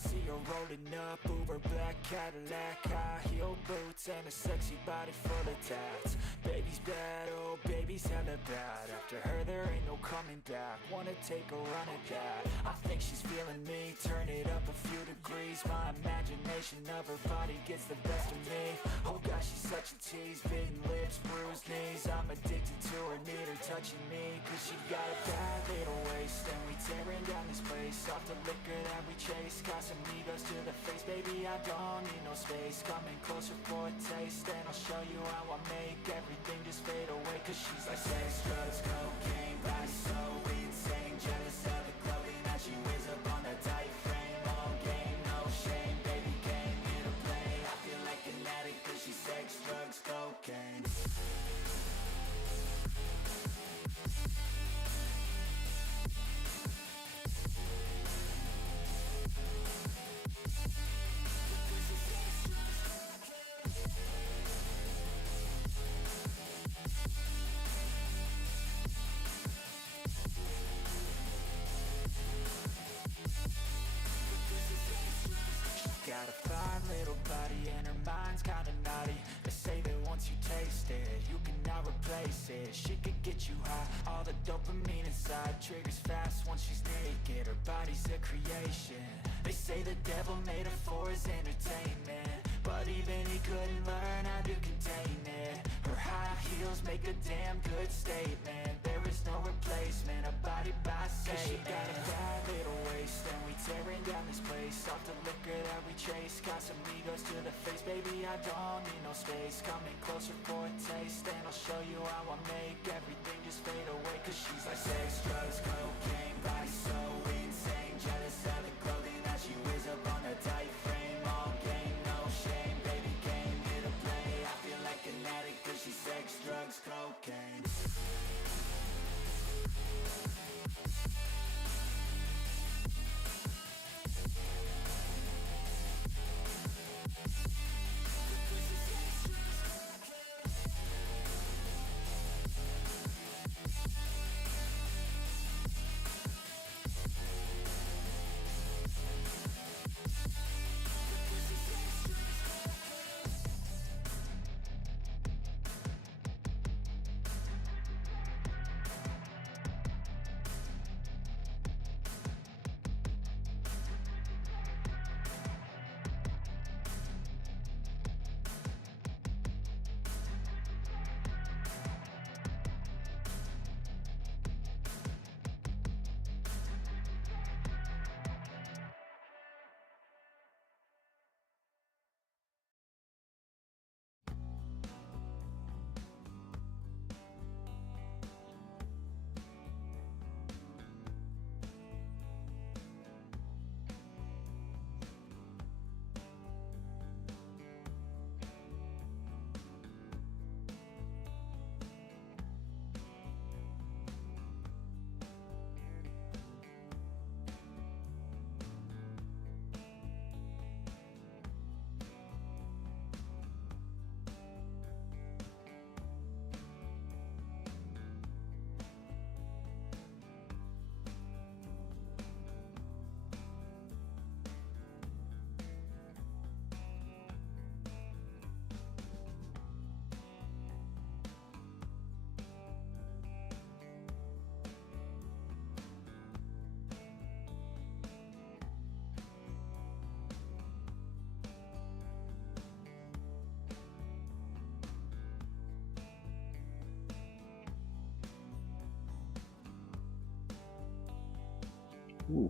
see her rolling up, Uber black Cadillac, high heel boots and a sexy body full of tats. Baby's bad, oh baby's hella bad. After her there ain't no coming back. Wanna take a run at that. I think she's feeling me, turn it up a few degrees. My imagination of her body gets the best of me. Oh gosh, she's such a tease, bitten lips, bruised knees. I'm addicted to her, need her touching me, cause she got a bad little waist. And we tearing down this place, off the liquor that we chase. Casamigos to the face, baby I don't need no space. Coming closer for a taste, and I'll show you how I make everything just fade away. Cause she's like sex, drugs, cocaine, body so insane. Jealous of the clothing that she wears up on a tight frame. All game, no shame, baby came here to play. I feel like an addict cause she's sex, drugs, cocaine. Got a fine little body and her mind's kinda naughty. They say that once you taste it, you cannot replace it. She could get you high, all the dopamine inside triggers fast once she's naked. Her body's a creation. They say the devil made her for his entertainment, but even he couldn't learn how to contain it. Her high heels make a damn good statement. There is no replacement, a body by Satan. She got a bad little waist, and we tearing down this place. Off the liquor that we chase, Casamigos to the face, baby I don't need no space. Coming closer for a taste, and I'll show you how I make everything just fade away. Cause she's like sex, drugs, cocaine, body so insane. Jealous of the clothing that she wears up on a tight frame. All game, no shame, baby came here to play. I feel like an addict cause she's sex, drugs, cocaine. Ooh.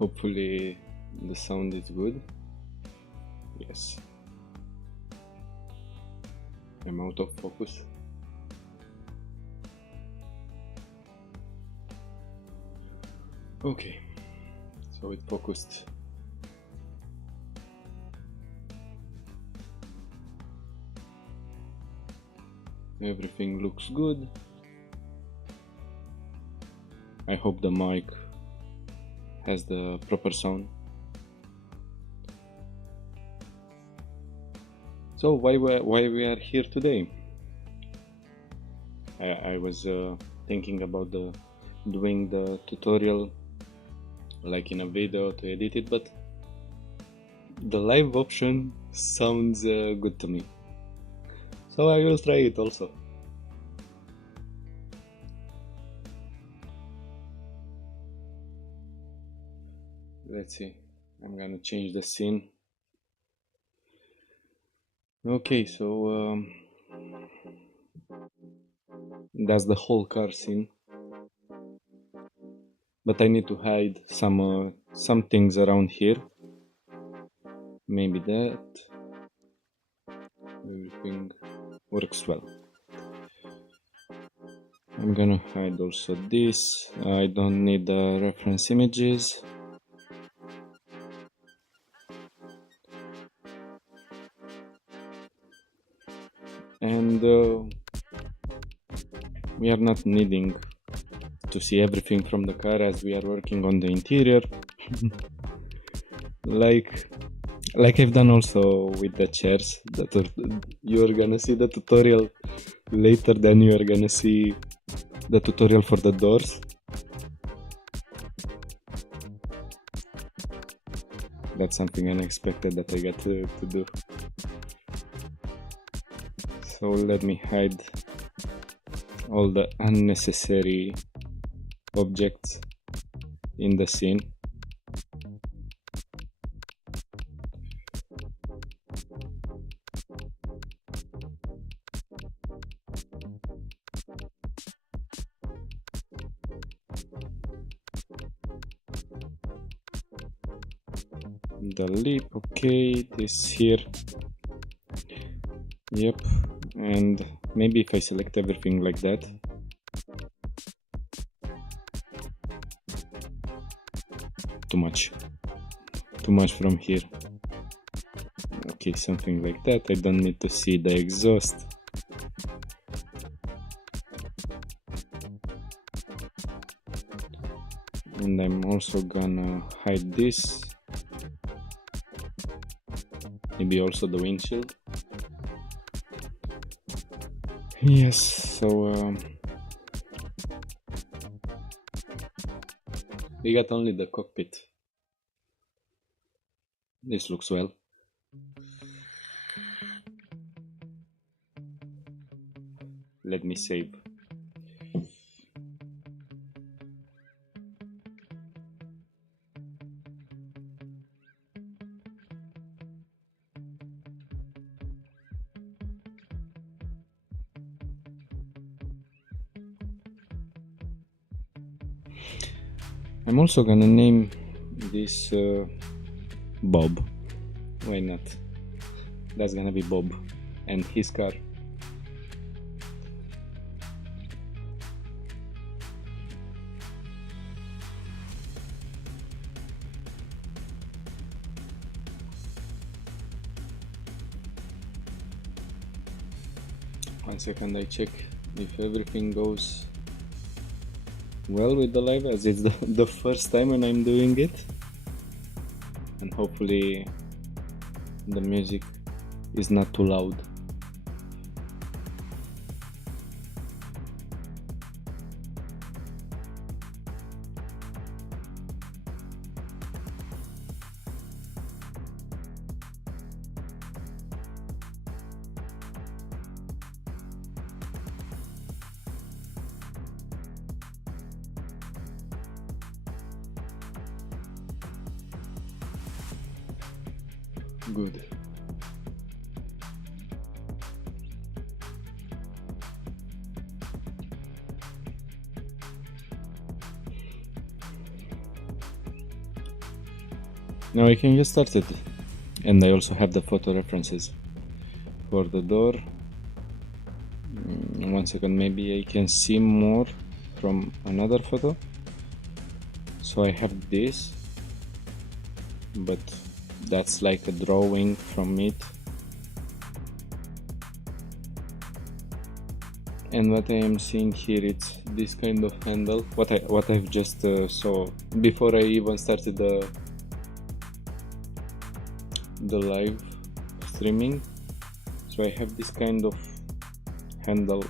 Hopefully the sound is good. Yes. I'm out of focus. Okay, so it focused. Everything looks good. I hope the mic has the proper sound. So why we are here today? I was thinking about doing the tutorial like in a video to edit it, but the live option sounds good to me, so I will try it also. Let's see, I'm gonna change the scene. Okay, so that's the whole car scene, but I need to hide some things around here. Maybe that. Everything works well. I'm gonna hide also this. I don't need the reference images. And we are not needing to see everything from the car as we are working on the interior. like I've done also with the chairs. You're gonna see the tutorial later than you are gonna see the tutorial for the doors. That's something unexpected that I got to do. So let me hide all the unnecessary objects in the scene. The lip, okay, this here, yep, and maybe if I select everything like that, too much from here. Okay, something like that. I don't need to see the exhaust. And I'm also gonna hide this. Maybe also the windshield. Yes, so we got only the cockpit. This looks well. Let me save. I'm also gonna name this Bob. Why not? That's gonna be Bob and his car. One second, I check if everything goes well with the live, as it's the first time when I'm doing it, and hopefully the music is not too loud. Good. Now I can get started, and I also have the photo references for the door. One second, maybe I can see more from another photo. So I have this, but that's like a drawing from it. And what I am seeing here, it's this kind of handle, what I've just saw before I even started the live streaming. So I have this kind of handle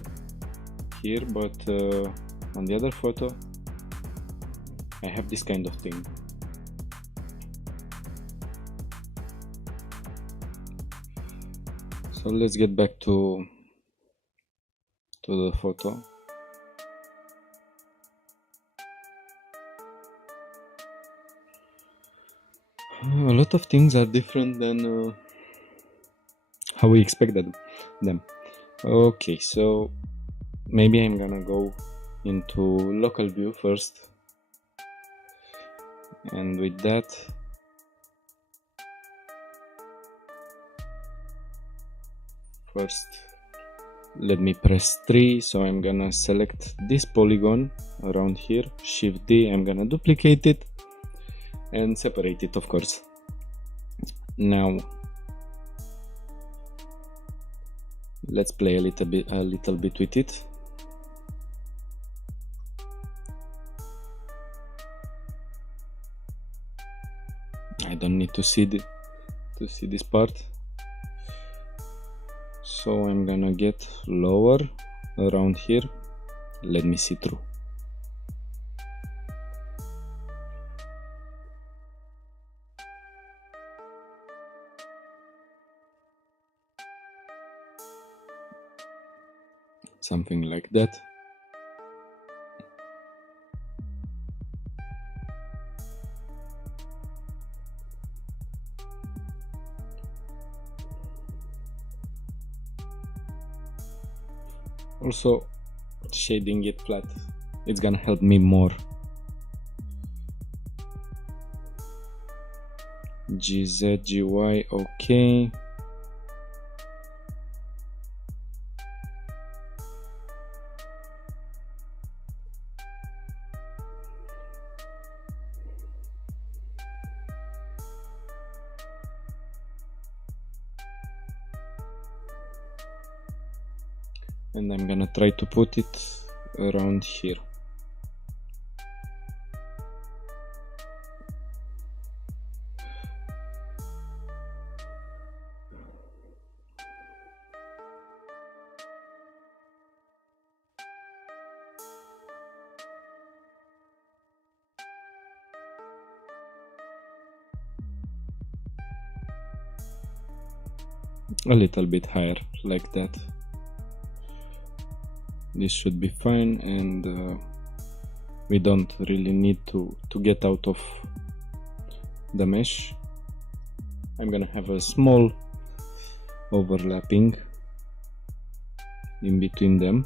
here, but on the other photo I have this kind of thing. So let's get back to the photo. A lot of things are different than how we expected them. Okay, so maybe I'm gonna go into local view first, and with that first let me press 3. So I'm gonna select this polygon around here, Shift D, I'm gonna duplicate it and separate it, of course. Now let's play a little bit with it. I don't need to see this part, so I'm gonna get lower around here. Let me see through. Something like that. Also, shading it flat, it's gonna help me more. GZ, GY, okay. And I'm gonna try to put it around here. A little bit higher, like that. This should be fine, and we don't really need to get out of the mesh. I'm gonna have a small overlapping in between them.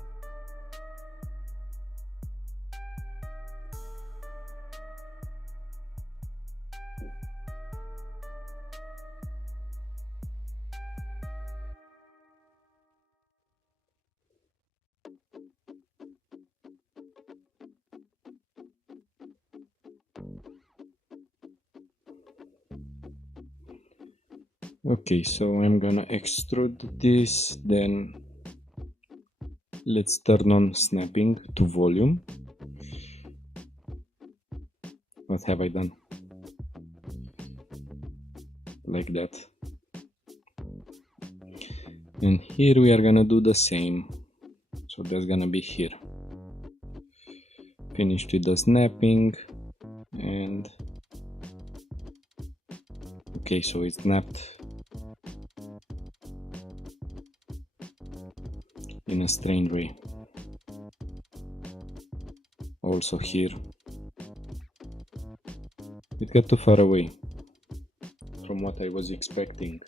Okay, so I'm gonna extrude this, then let's turn on snapping to volume. What have I done? Like that. And here we are gonna do the same. So that's gonna be here. Finished with the snapping, and okay, so it's snapped in a strange way. Also here, it got too far away from what I was expecting.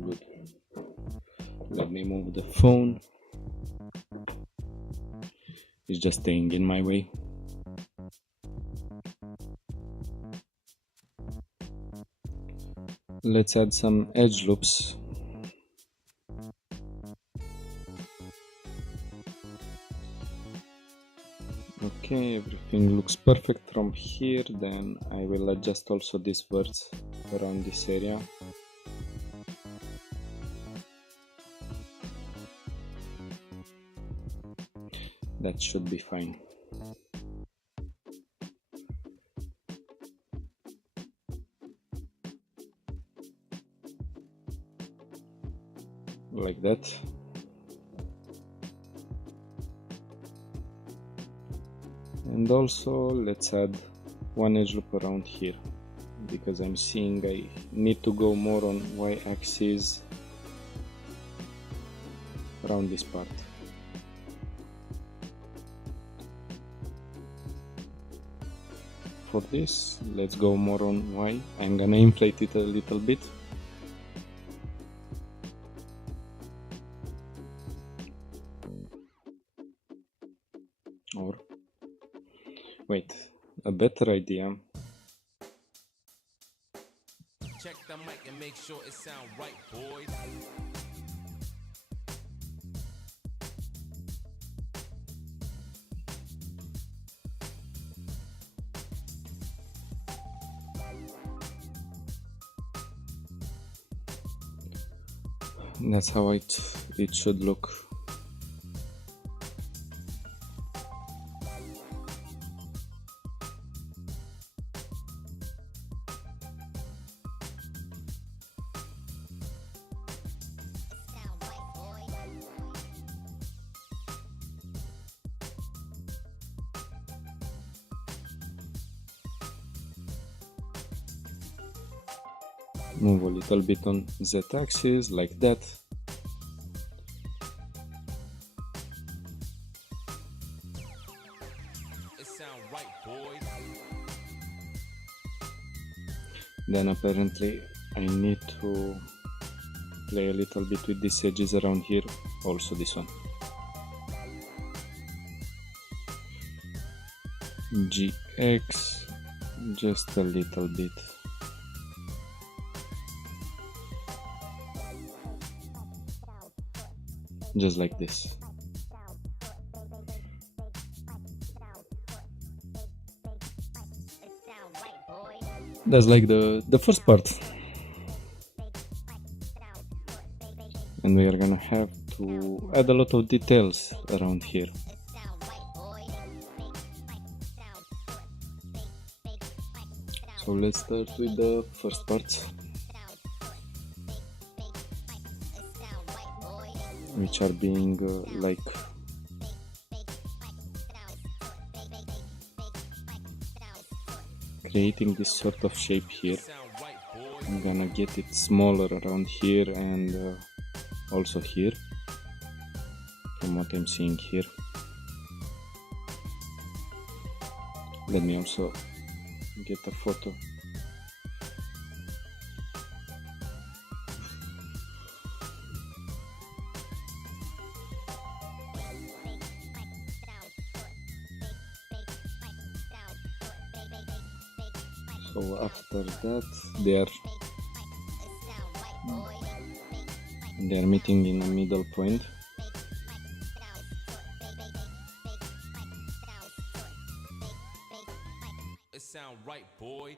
Good. Let me move the phone. It's just staying in my way. Let's add some edge loops. Okay, everything looks perfect from here. Then I will adjust also this verts around this area. That should be fine. like that. And also let's add one edge loop around here, because I'm seeing I need to go more on y-axis around this part. For this, let's go more on y. I'm gonna inflate it a little bit. Or wait, a better idea. Check the mic and make sure it sound right, boys. That's how it should look. Move a little bit on z-axis like that. It sound right, boys. Then apparently I need to play a little bit with these edges around here, also this one. GX, just a little bit. Just like this. That's like the first part. And we are gonna have to add a lot of details around here. So let's start with the first part, which are being like creating this sort of shape here. I'm gonna get it smaller around here and also here, from what I'm seeing here. Let me also get a photo. So after that they are meeting in a middle point. It sound right, boy.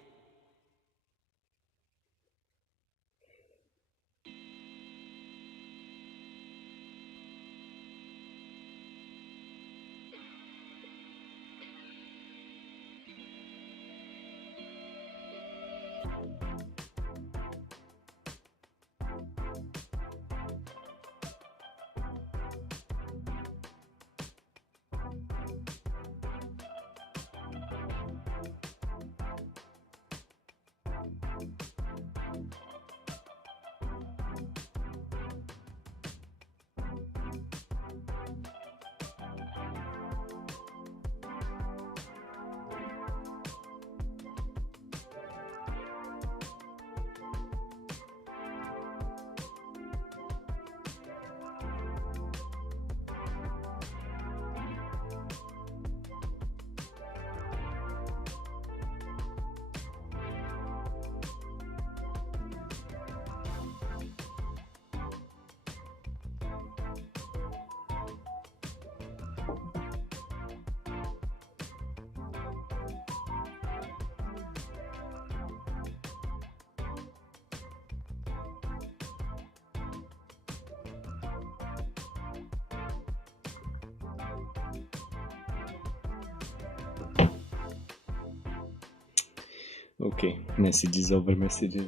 Okay, messages over messages.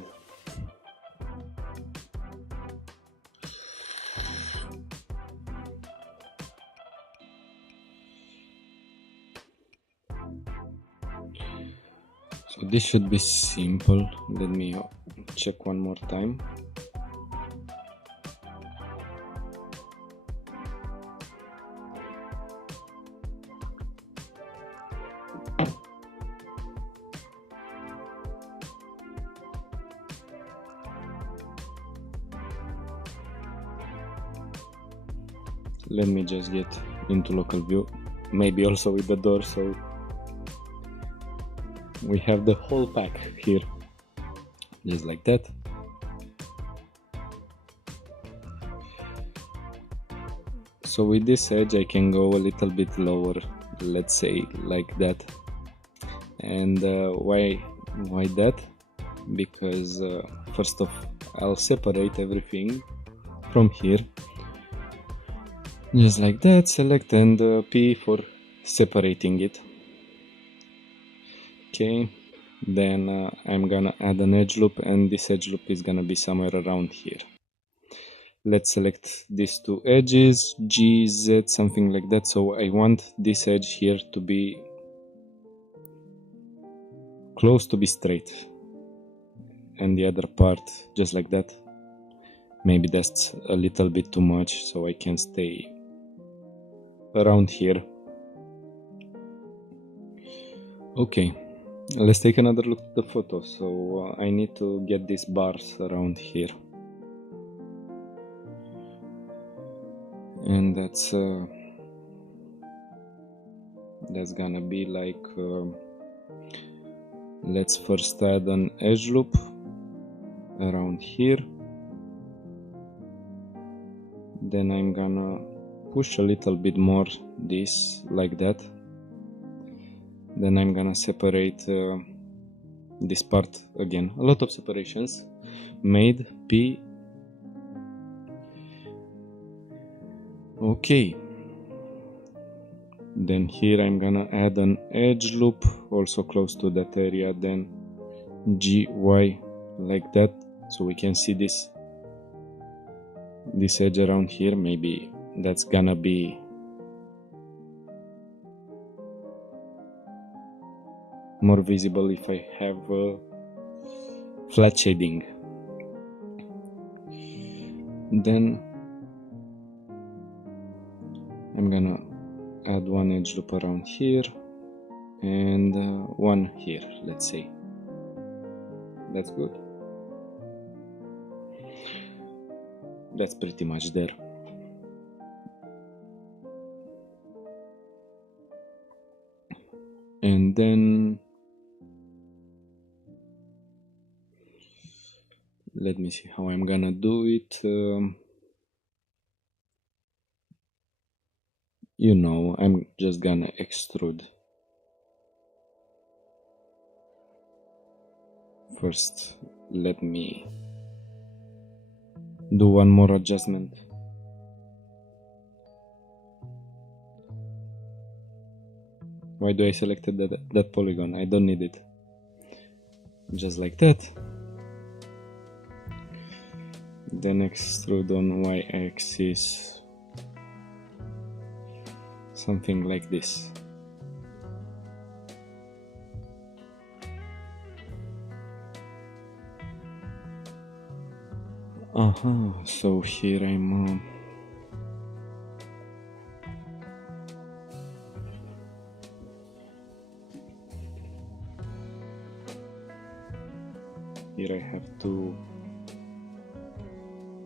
So this should be simple. Let me check one more time. Let me just get into local view, maybe also with the door, so we have the whole pack here, just like that. So with this edge I can go a little bit lower, let's say like that. And why that? Because first off, I'll separate everything from here, just like that. Select and P for separating it. Okay, then I'm gonna add an edge loop, and this edge loop is gonna be somewhere around here. Let's select these two edges, G, Z, something like that. So I want this edge here to be close to be straight, and the other part just like that. Maybe that's a little bit too much, so I can stay around here. Okay, let's take another look at the photo. So I need to get these bars around here, and that's gonna be like let's first add an edge loop around here. Then I'm gonna push a little bit more this, like that. Then I'm gonna separate this part again. A lot of separations made. P. Okay. Then here I'm gonna add an edge loop also close to that area. Then G, Y, like that. So we can see this edge around here. Maybe that's gonna be more visible if I have flat shading. Then I'm gonna add one edge loop around here and one here, let's say. That's good. That's pretty much there. And then let me see how I'm gonna do it. You know, I'm just gonna extrude. First, let me do one more adjustment. Why do I select that polygon? I don't need it. Just like that. Then extrude on y-axis. Something like this. So here I'm here I have to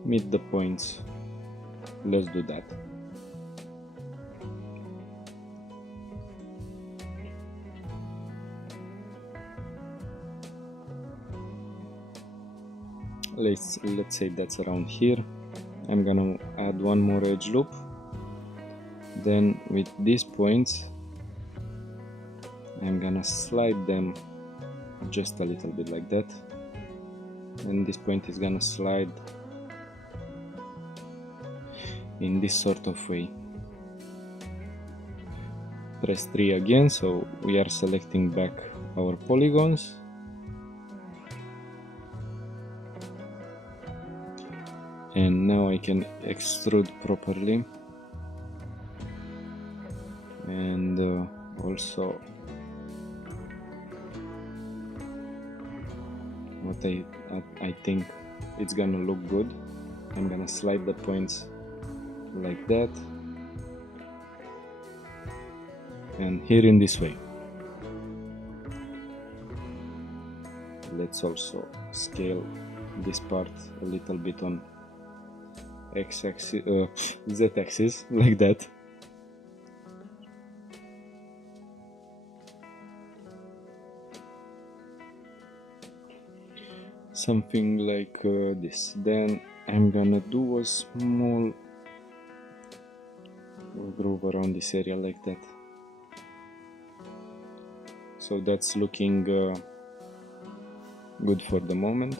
meet the points. Let's do that. Let's say that's around here. I'm gonna add one more edge loop. Then with these points I'm gonna slide them just a little bit like that, and this point is gonna slide in this sort of way. Press 3 again, so we are selecting back our polygons. And now I can extrude properly, and also what I think it's gonna look good. I'm gonna slide the points like that, and here in this way. Let's also scale this part a little bit on x-axis, z-axis, like that. Something like this. Then I'm gonna do a small groove around this area like that. So that's looking good for the moment.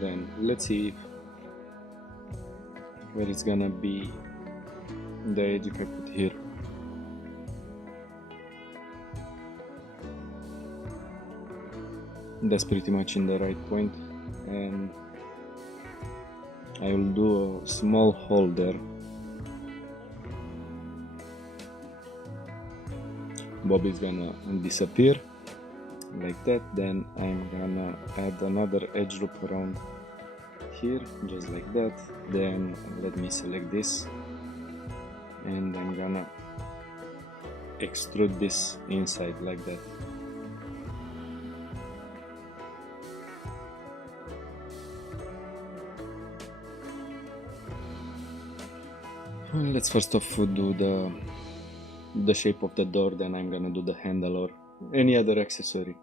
Then let's see where it's gonna be the edge if I put here. That's pretty much in the right point, and I will do a small hole there. Bob is gonna disappear like that. Then I'm gonna add another edge loop around here, just like that. Then let me select this, and I'm gonna extrude this inside like that. Let's first off do the shape of the door, then I'm gonna do the handle or any other accessory.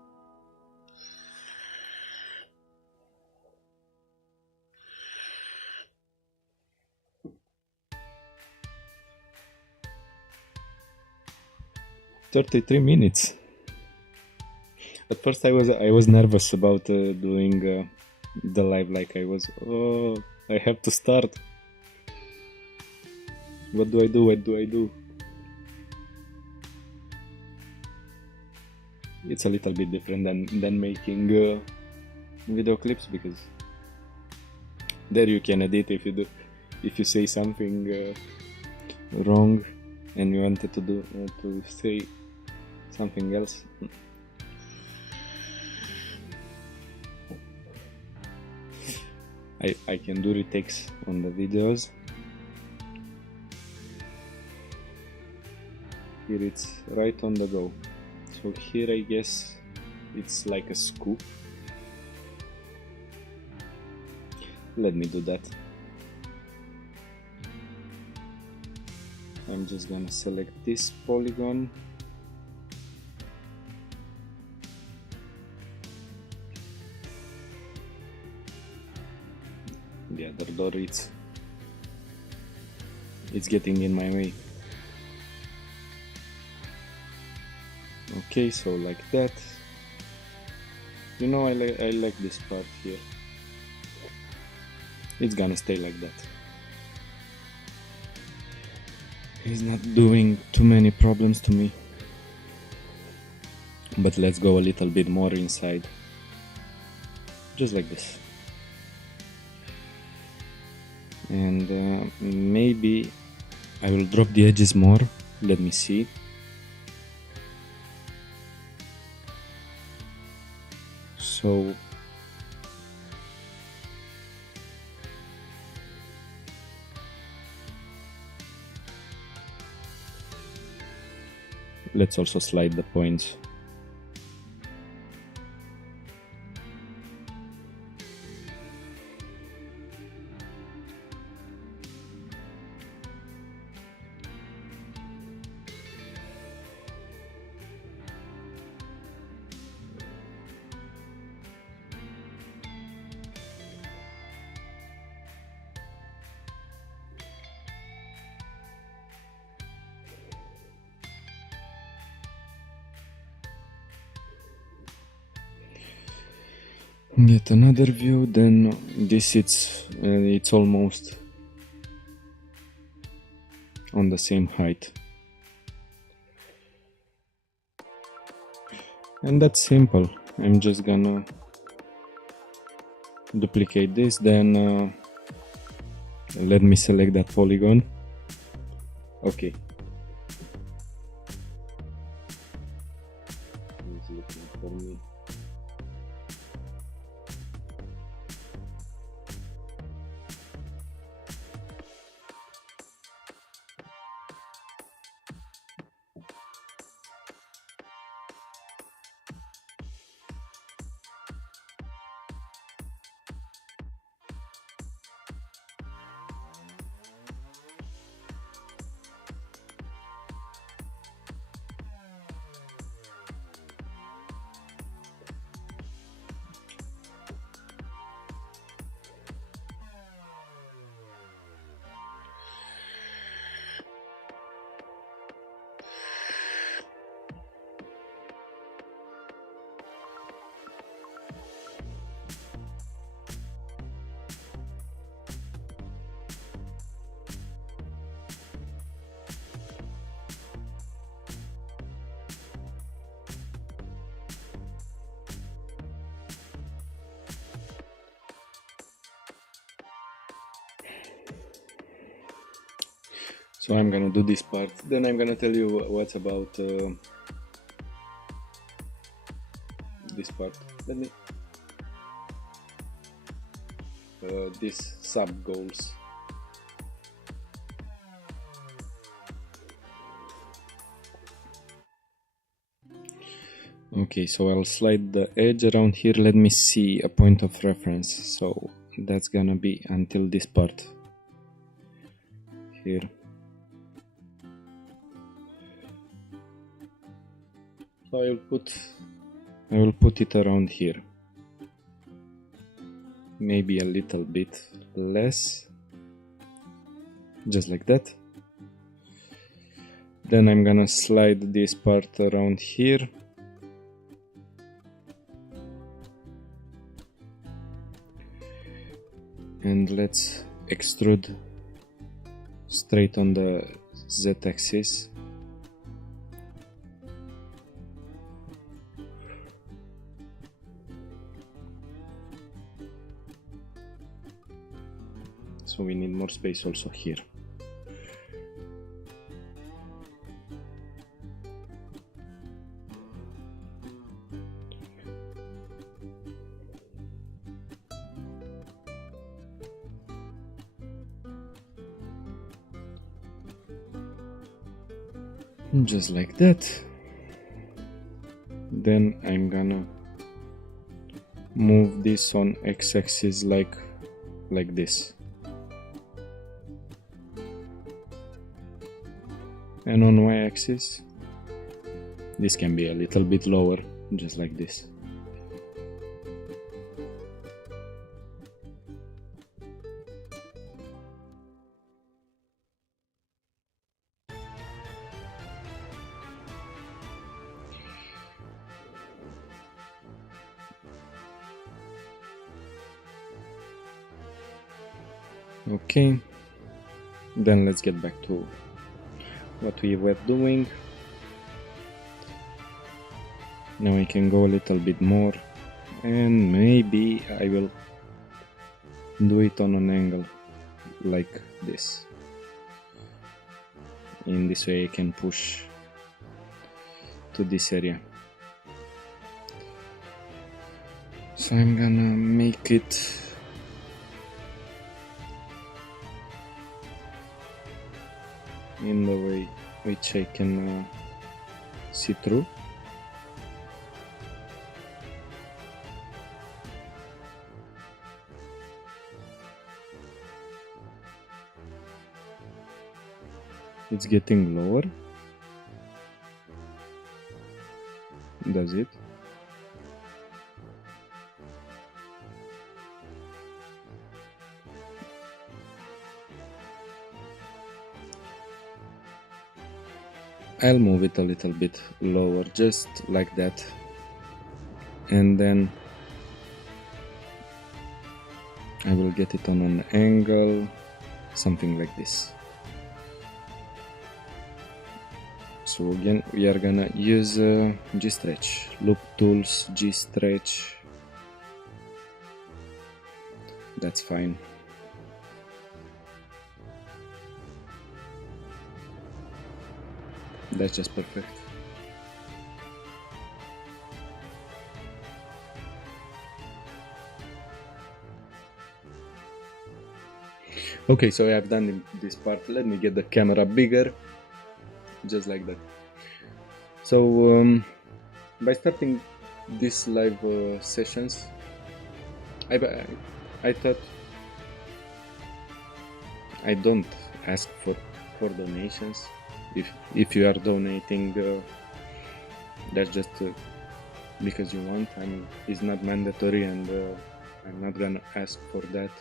"33 minutes." At first I was nervous about doing the live, like I was, oh, I have to start. What do I do? What do I do? It's a little bit different than making video clips, because there you can edit if you say something wrong and you wanted to say something else. I can do retakes on the videos. Here it's right on the go. So here I guess it's like a scoop. Let me do that. I'm just gonna select this polygon. The other door, it's getting in my way. Okay, so like that. You know, I like this part here. It's gonna stay like that. It's not doing too many problems to me. But let's go a little bit more inside. Just like this. And maybe I will drop the edges more. Let me see. So let's also slide the points. Get another view, then this it's almost on the same height. And that's simple. I'm just gonna duplicate this, then let me select that polygon. Okay. It's looking for me. So I'm gonna do this part, then I'm gonna tell you what's about this part. Let me these sub goals. Okay, so I'll slide the edge around here. Let me see a point of reference. So that's gonna be until this part here. So I will put it around here. Maybe a little bit less, just like that. Then I'm gonna slide this part around here. And let's extrude straight on the Z-axis. So we need more space also here. Just like that. Then I'm gonna move this on x-axis like this. And on y-axis, this can be a little bit lower, just like this. Okay, then let's get back to what we were doing. Now I can go a little bit more, and maybe I will do it on an angle like this. In this way I can push to this area. So I'm gonna make it in the way which I can see through. It's getting lower. Does it? I'll move it a little bit lower, just like that, and then I will get it on an angle, something like this. So again, we are gonna use G-stretch, loop tools, G-stretch. That's fine. That's just perfect. Okay, so I have done this part. Let me get the camera bigger, just like that. So by starting these live sessions, I thought I don't ask for donations. If you are donating, that's just because you want. It's not mandatory, and I'm not gonna ask for that.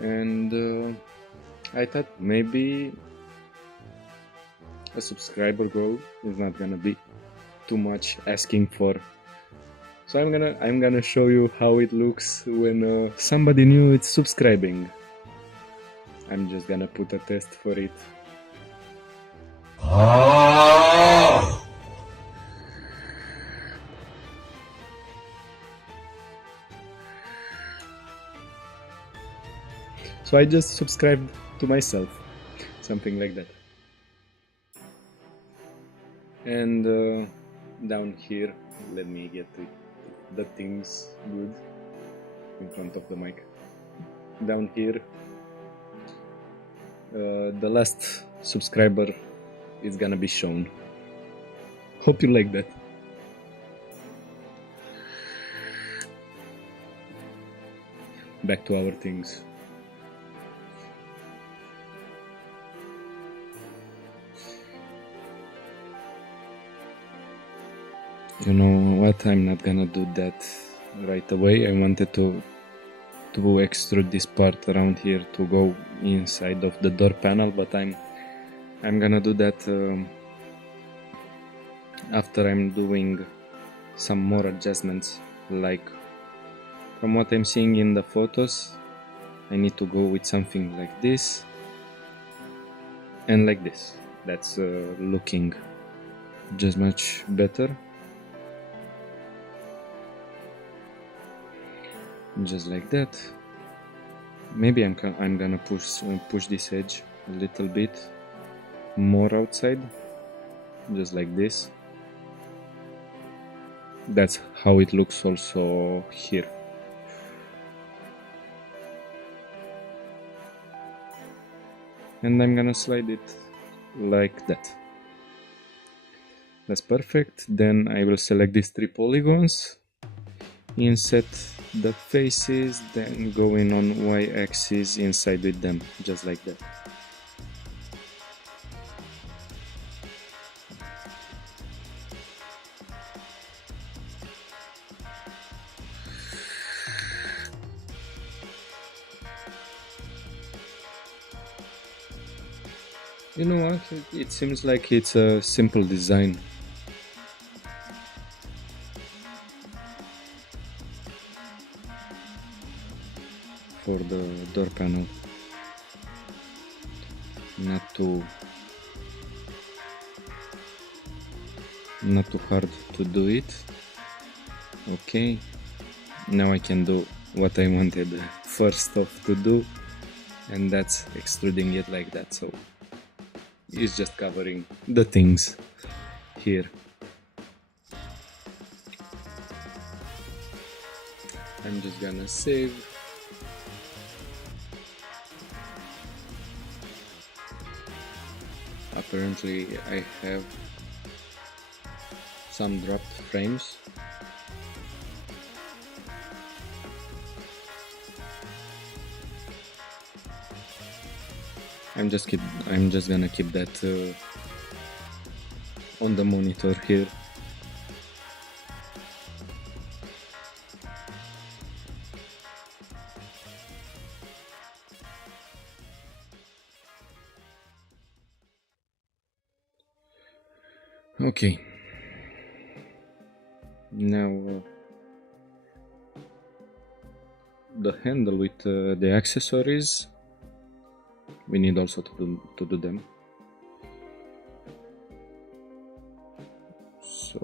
And I thought maybe a subscriber goal is not gonna be too much asking for. So I'm gonna show you how it looks when somebody new is subscribing. I'm just gonna put a test for it. So I just subscribed to myself, something like that. And down here, let me get the things good in front of the mic. Down here, the last subscriber is gonna be shown. Hope you like that. Back to our things. You know what, I'm not gonna do that right away. I wanted to extrude this part around here to go inside of the door panel, but I'm gonna do that after I'm doing some more adjustments. Like from what I'm seeing in the photos, I need to go with something like this and like this. That's looking just much better. Just like that. Maybe I'm gonna push this edge a little bit more outside, just like this. That's how it looks also here. And I'm gonna slide it like that. That's perfect. Then I will select these 3 polygons, inset the faces, then going on y-axis inside with them, just like that. You know what, it seems like it's a simple design. For the door panel, not too hard to do it. Okay, now I can do what I wanted first off to do, and that's extruding it like that. So it's just covering the things here. I'm just gonna save. Apparently I have some dropped frames. I'm just gonna keep that on the monitor here. Okay, now the handle with the accessories. We need also to do them. So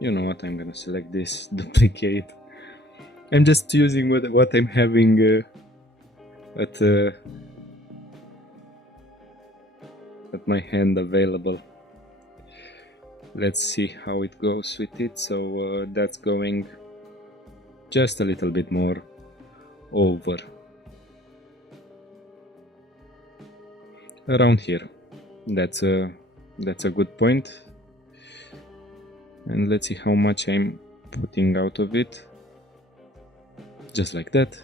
you know what, I'm gonna select this, duplicate. I'm just using what I'm having at my hand available. Let's see how it goes with it. So that's going just a little bit more over around here. That's a good point. And let's see how much I'm putting out of it. Just like that.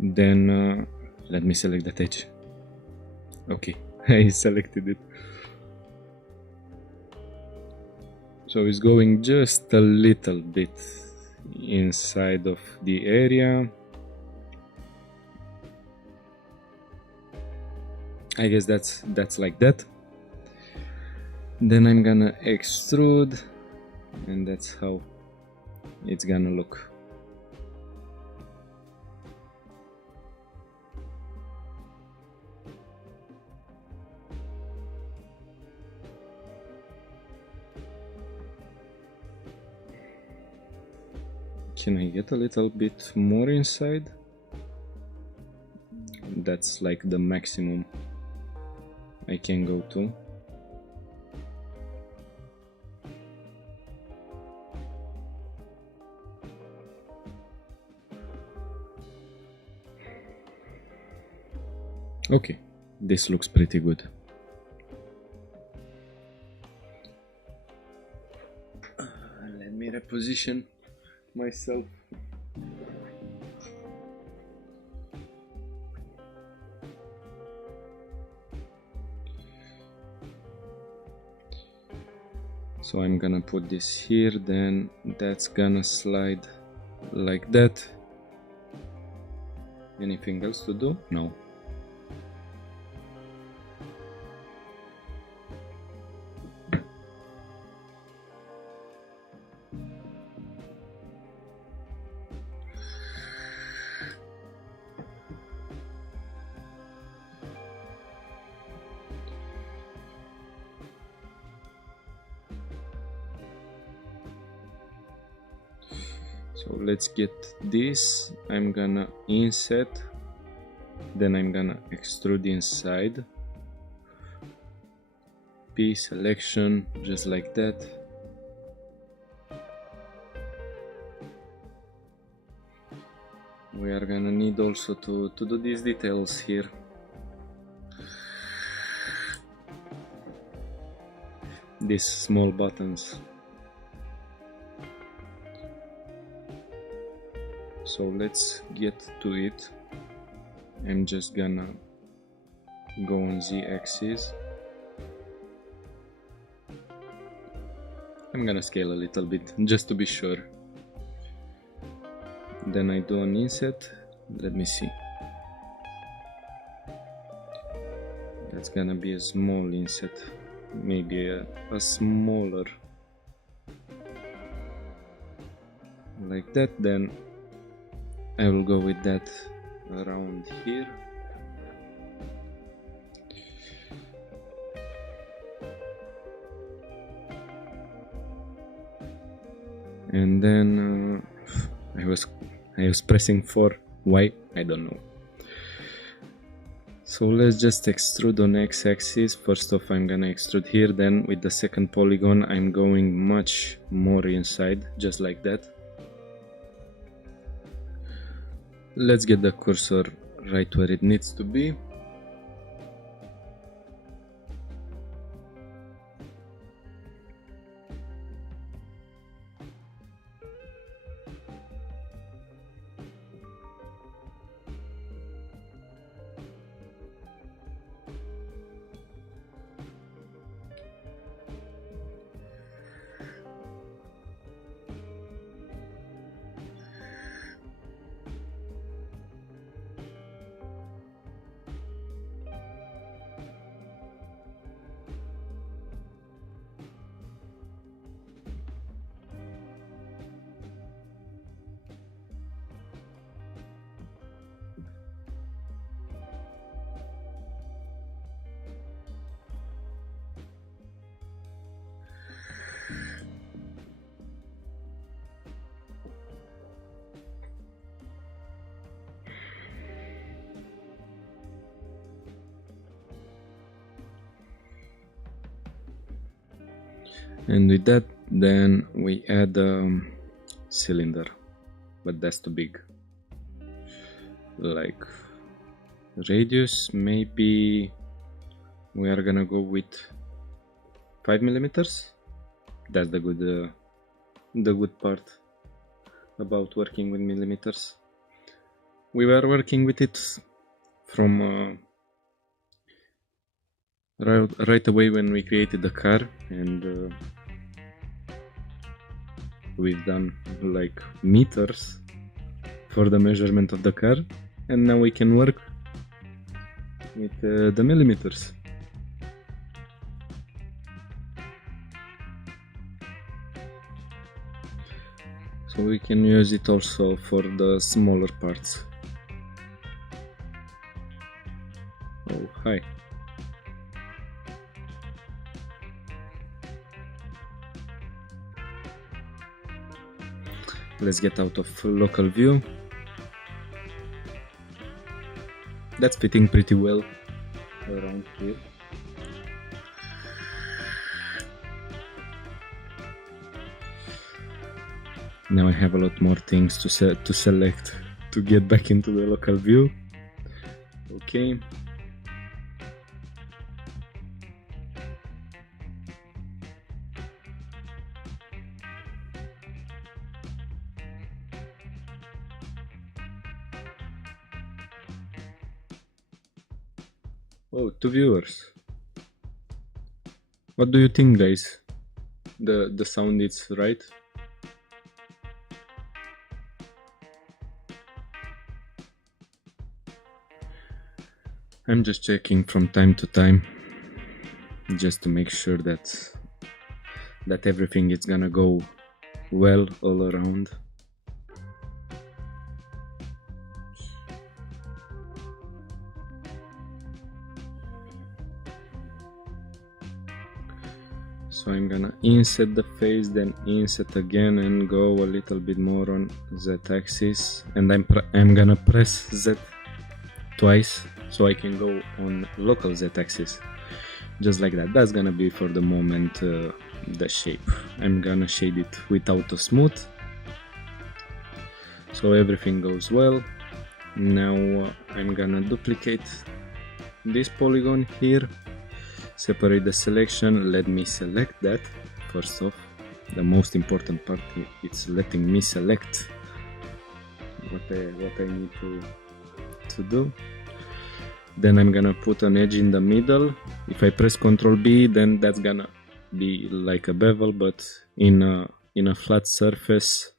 Then let me select that edge. Okay, I selected it. So it's going just a little bit inside of the area. I guess that's like that. Then I'm gonna extrude, and that's how it's gonna look. Can I get a little bit more inside? That's like the maximum I can go to. Okay, this looks pretty good. Let me reposition myself. So I'm gonna put this here, then that's gonna slide like that. Anything else to do? No. So let's get this. I'm gonna inset, then I'm gonna extrude inside. P selection, just like that. We are gonna need also to do these details here. These small buttons. So let's get to it. I'm just gonna go on Z-axis. I'm gonna scale a little bit just to be sure. Then I do an inset. Let me see. That's gonna be a small inset, maybe a smaller, like that. Then I will go with that around here. And then I was pressing 4. Why? I don't know. So let's just extrude on x-axis. First off, I'm gonna extrude here. Then with the second polygon, I'm going much more inside, just like that. Let's get the cursor right where it needs to be. And with that, then we add a cylinder, but that's too big. Like radius, maybe we are gonna go with 5 millimeters. That's the good part about working with millimeters. We were working with it from right away when we created the car, and we've done like meters for the measurement of the car, and now we can work with the millimeters. So we can use it also for the smaller parts. Oh, hi. Let's get out of local view. That's fitting pretty well around here. Now I have a lot more things to select to get back into the local view. Okay. Oh, 2 viewers. What do you think, guys? The sound is right? I'm just checking from time to time, just to make sure that everything is gonna go well all around. So I'm gonna inset the face, then inset again and go a little bit more on Z axis, and I'm gonna press Z twice so I can go on local Z axis, just like that. That's gonna be for the moment the shape. I'm gonna shade it with auto smooth, so everything goes well. Now I'm gonna duplicate this polygon here, separate the selection. Let me select that first off. The most important part, it's letting me select what I need to do. Then I'm gonna put an edge in the middle. If I press Ctrl B, then that's gonna be like a bevel, but in a flat surface,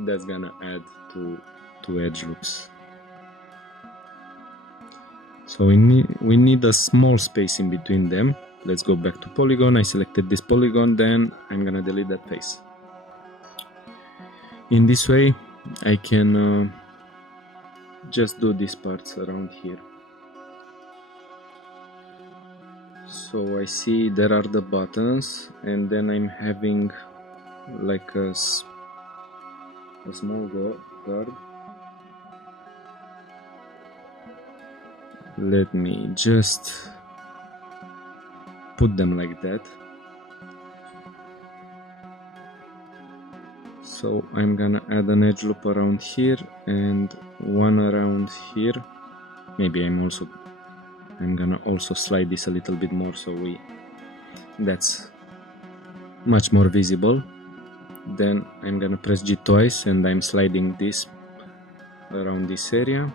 that's gonna add to edge loops. So we need a small space in between them. Let's go back to polygon. I selected this polygon, then I'm gonna delete that face. In this way I can just do these parts around here. So I see there are the buttons, and then I'm having like a small guard. Let me just put them like that. So I'm gonna add an edge loop around here and one around here. Maybe I'm gonna also slide this a little bit more so that's much more visible. Then I'm gonna press G twice and I'm sliding this around this area.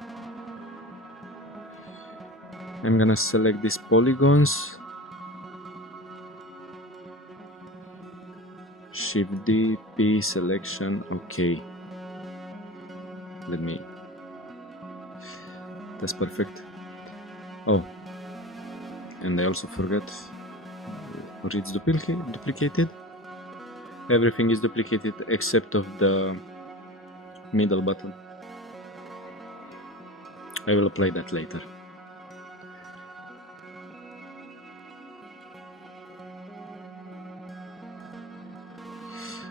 I'm gonna select these polygons, Shift D, P, selection, okay. That's perfect. Oh, and I also forgot, or it's duplicated. Everything is duplicated except of the middle button. I will apply that later.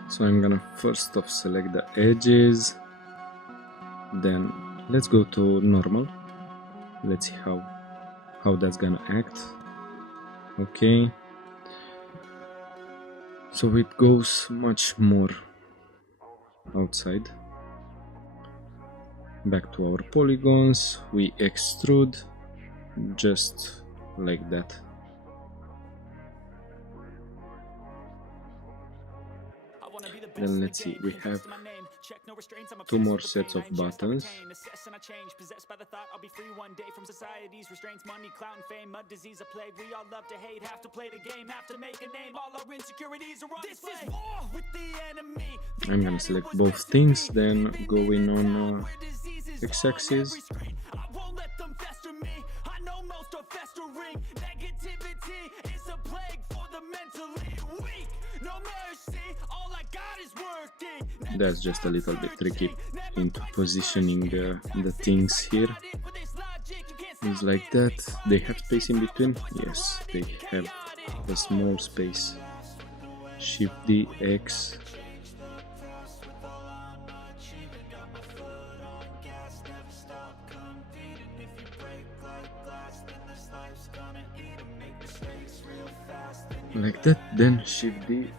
So I'm gonna first off select the edges, then let's go to normal. Let's see how that's gonna act. Okay. So it goes much more outside. Back to our polygons, we extrude just like that. Then let's see, we have 2 more sets of buttons. I'm gonna select both things, then go in on x-axis. That's just a little bit tricky into positioning the things here. It's like that. They have space in between? Yes, they have a small space. Shift D, X. Like that, then Shift D,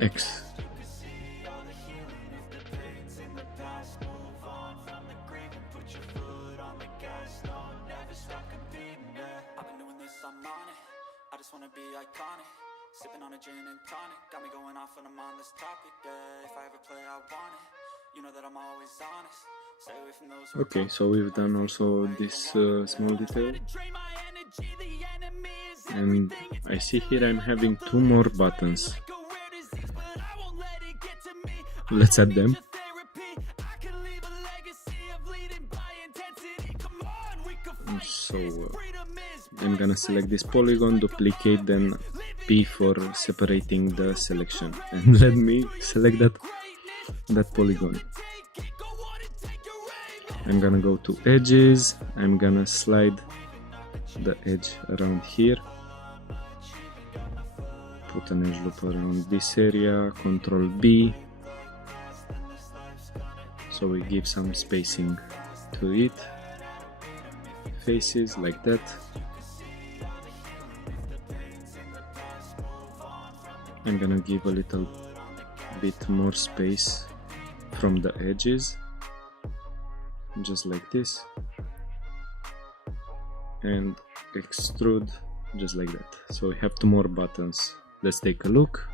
X. Sipping on a gin and tonic, got me going off when I'm on this topic. Yeah, if I ever play, I want it. You know that I'm always honest. Stay away from those. Okay, so we've done also this small detail. And I see here I'm having 2 more buttons. Let's add them. So I'm gonna select this polygon, duplicate, then P for separating the selection, and let me select that polygon. I'm gonna go to edges, I'm gonna slide the edge around here, put an edge loop around this area, Ctrl B, so we give some spacing to it, faces like that. I'm gonna give a little bit more space from the edges, just like this, and extrude just like that. So we have 2 more buttons. Let's take a look.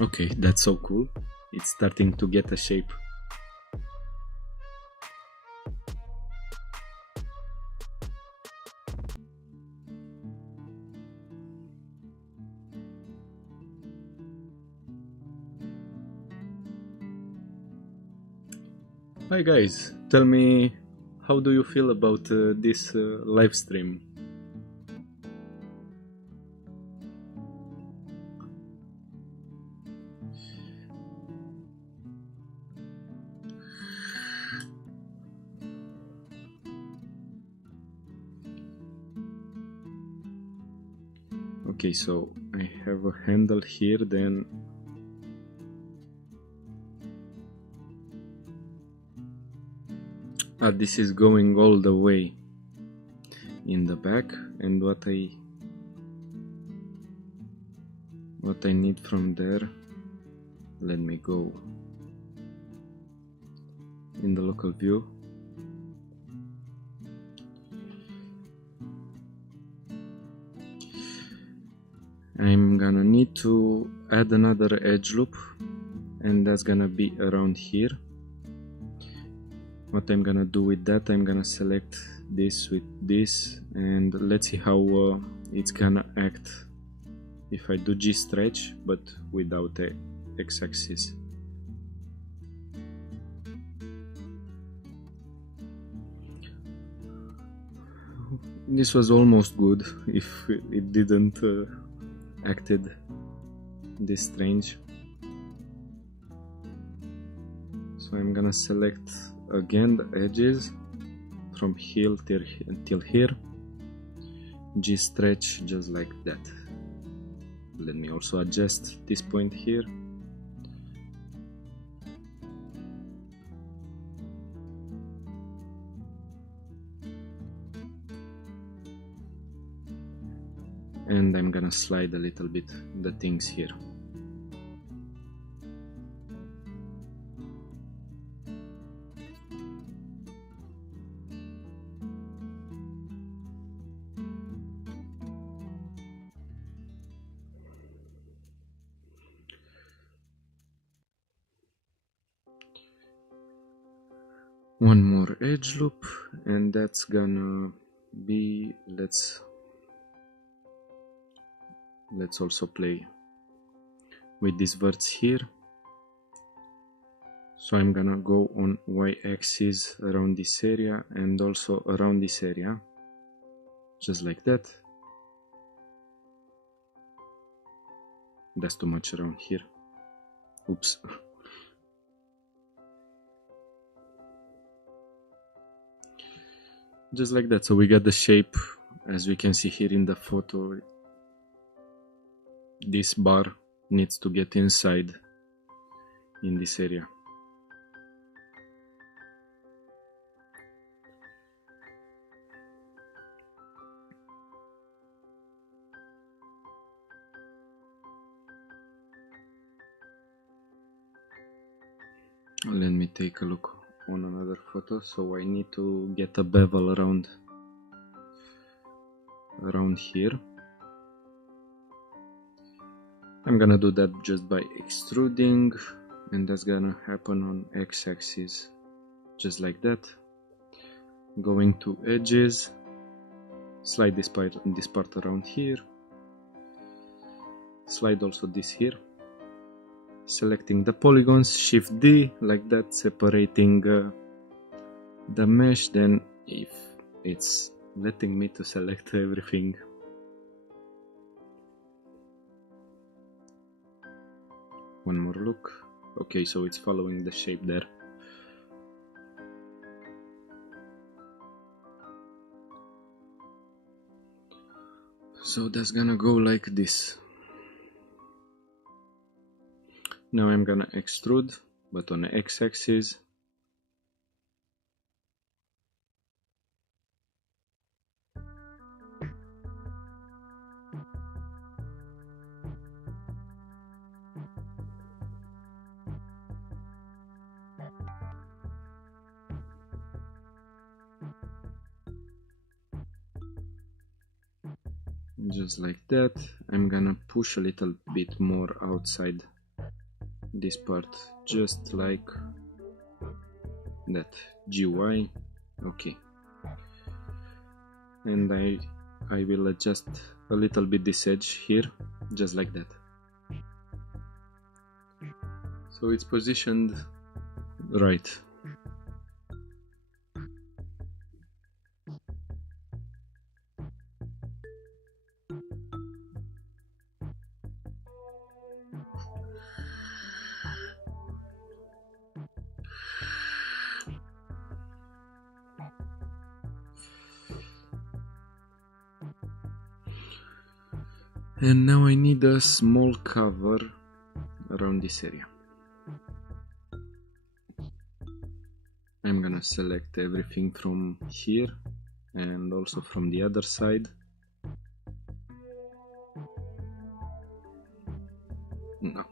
Okay, that's so cool. It's starting to get a shape. Hi guys, tell me, how do you feel about this live stream? Okay, so I have a handle here, then this is going all the way in the back, and what I need from there, let me go in the local view. I'm gonna need to add another edge loop, and that's gonna be around here. What I'm gonna do with that, I'm gonna select this with this, and let's see how it's gonna act if I do G stretch but without the x-axis. This was almost good if it didn't acted this strange. So I'm gonna select again the edges from here till here, G stretch just like that. Let me also adjust this point here. and I'm gonna slide a little bit the things here. One more edge loop, and that's gonna be, let's also play with these verts here. So I'm gonna go on y-axis around this area and also around this area, just like that. That's too much around here. Oops. Just like that. So we got the shape, as we can see here in the photo. This bar needs to get inside in this area. Let me take a look on another photo. So I need to get a bevel around here. I'm gonna do that just by extruding, and that's gonna happen on x-axis, just like that. Going to edges, slide this part around here, slide also this here, selecting the polygons, Shift D, like that, separating the mesh. Then if it's letting me to select everything, one more look. Okay, so it's following the shape there. So that's gonna go like this. Now I'm gonna extrude, but on the x-axis. Just like that. I'm gonna push a little bit more outside this part, just like that. GY. Okay. And I will adjust a little bit this edge here, just like that. So it's positioned right. And now I need a small cover around this area. I'm gonna select everything from here and also from the other side. No.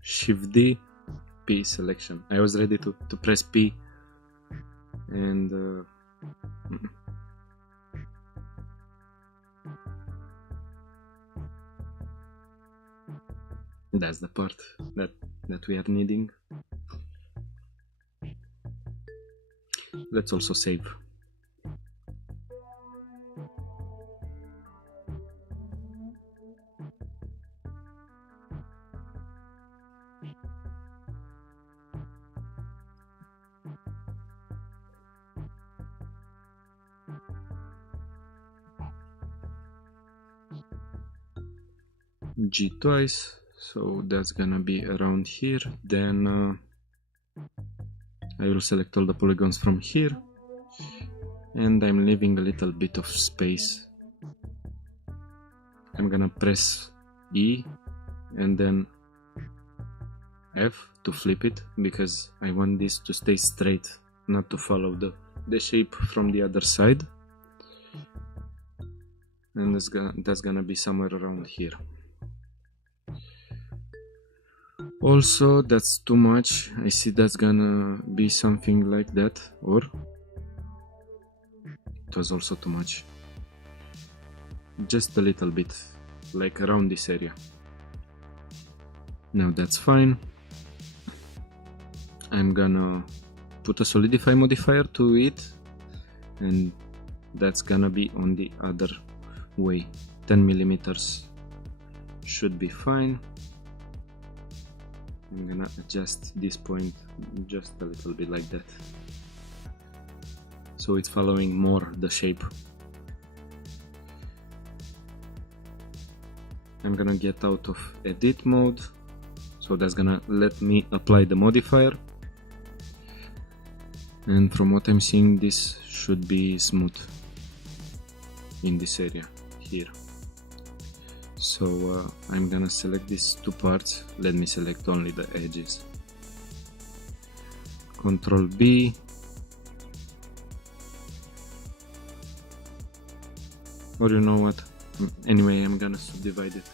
Shift D, P selection. I was ready to press P and that's the part that we are needing. Let's also save. G twice, so that's gonna be around here. Then I will select all the polygons from here, and I'm leaving a little bit of space. I'm gonna press E and then F to flip it, because I want this to stay straight, not to follow the shape from the other side. and that's gonna be somewhere around here. Also, that's too much. I see that's gonna be something like that, or it was also too much. Just a little bit, like around this area. Now that's fine. I'm gonna put a solidify modifier to it, and that's gonna be on the other way. 10 millimeters should be fine. I'm gonna adjust this point just a little bit like that, so it's following more the shape. I'm gonna get out of edit mode, so that's gonna let me apply the modifier, and from what I'm seeing, this should be smooth in this area here. So I'm gonna select these two parts. Let me select only the edges. Control B. Or you know what? Anyway, I'm gonna subdivide it.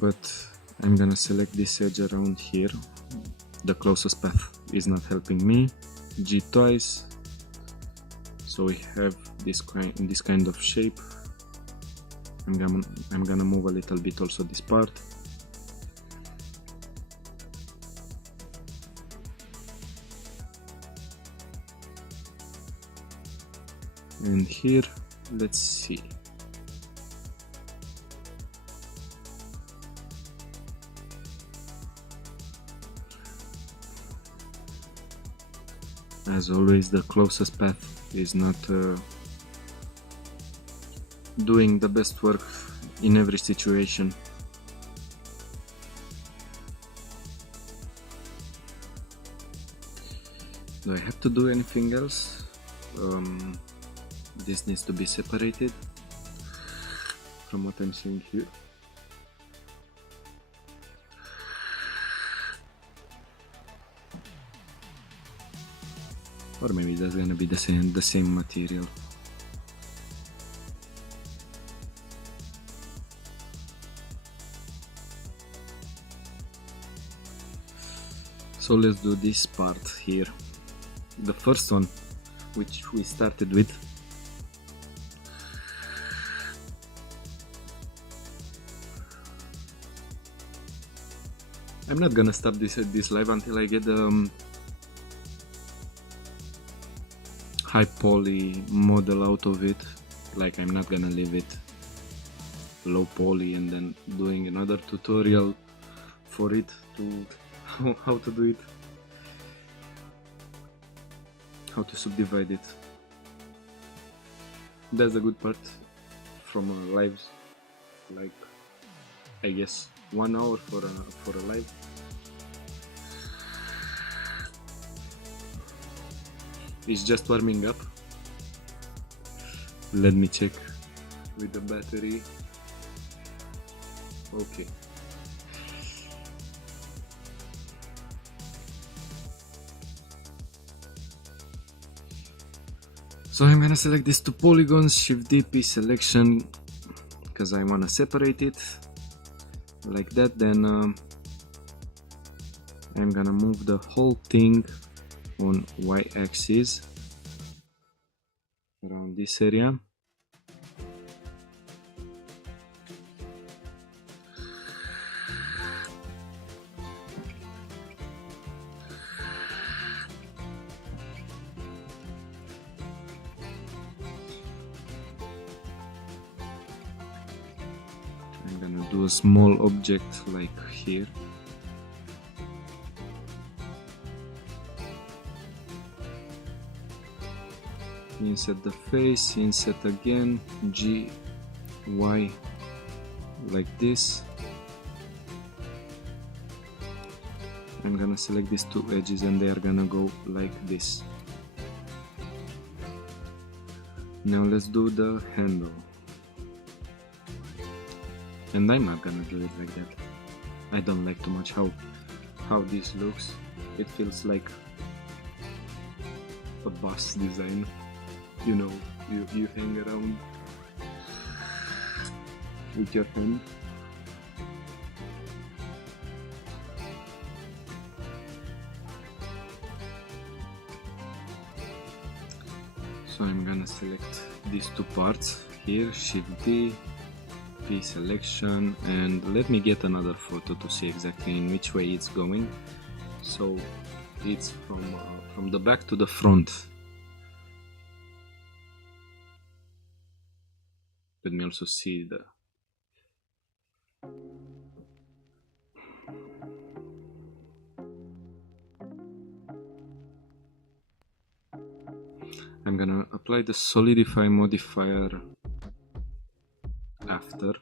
But I'm gonna select this edge around here. The closest path is not helping me. G twice. So we have this kind of shape. I'm gonna move a little bit also this part. And here, let's see. As always, the closest path is not doing the best work in every situation. Do I have to do anything else? This needs to be separated from what I'm seeing here. Or maybe that's gonna be the same material. So let's do this part here. The first one, which we started with. I'm not gonna stop this live until I get the high poly model out of it. Like, I'm not gonna leave it low poly and then doing another tutorial for it to how to do it, how to subdivide it. That's a good part from lives, like I guess 1 hour for a live. It's just warming up. Let me check with the battery. Okay. So I'm gonna select these two polygons, Shift DP selection, because I wanna separate it like that. Then I'm gonna move the whole thing on y-axis around this area. I'm gonna do a small object like here. Insert the face, insert again, G, Y, like this. I'm gonna select these two edges and they are gonna go like this. Now let's do the handle. And I'm not gonna do it like that. I don't like too much how this looks. It feels like a bus design. You know, you hang around with your hand. So I'm gonna select these two parts here, Shift D, P selection, and let me get another photo to see exactly in which way it's going. So it's from the back to the front. Let me also see the I'm gonna apply the solidify modifier after.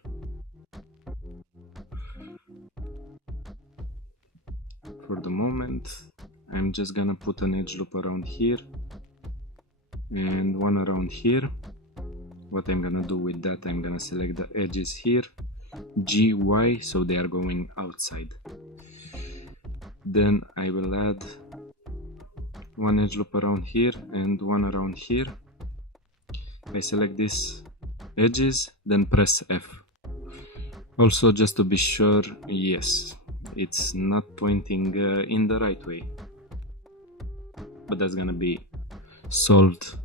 For the moment, I'm just gonna put an edge loop around here and one around here. What I'm gonna do with that, I'm gonna select the edges here, G, Y, so they are going outside. Then I will add one edge loop around here and one around here. I select these edges, then press F. Also, just to be sure, yes, it's not pointing in the right way, but that's gonna be solved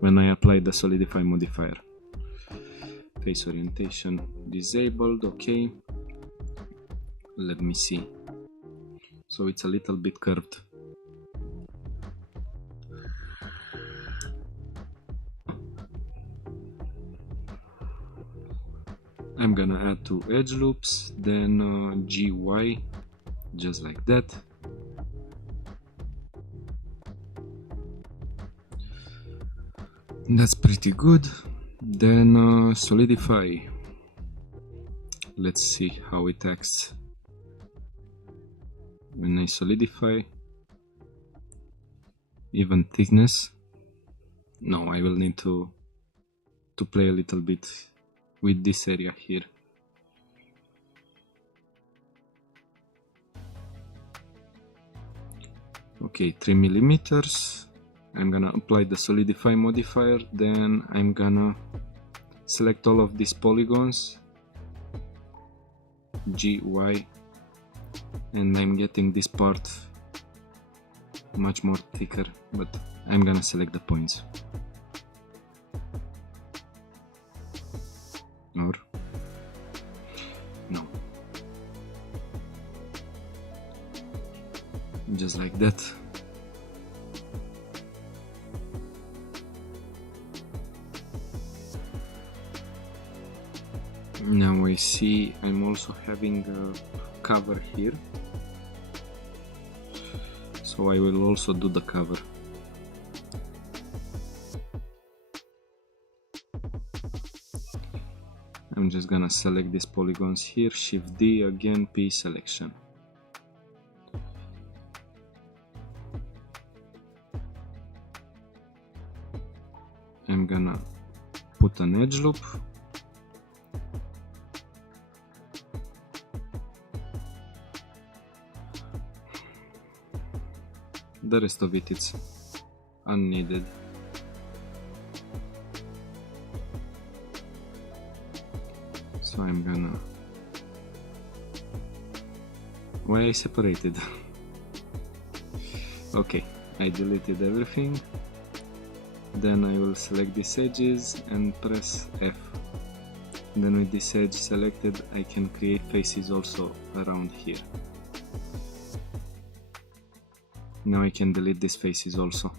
when I apply the solidify modifier. Face orientation disabled, okay. Let me see. So it's a little bit curved. I'm gonna add two edge loops, then GY, just like that. That's pretty good. Then solidify. Let's see how it acts. When I solidify, even thickness. No, I will need to play a little bit with this area here. Okay, 3 millimeters. I'm gonna apply the solidify modifier, then I'm gonna select all of these polygons, G, Y, and I'm getting this part much more thicker, but I'm gonna select the points. Or no, just like that. Now I see I'm also having a cover here, so I will also do the cover. I'm just gonna select these polygons here, Shift D, again P selection. I'm gonna put an edge loop. The rest of it's unneeded. So I'm gonna... Why I separated? Okay, I deleted everything. Then I will select these edges and press F. Then with this edge selected, I can create faces also around here. Now I can delete these faces also,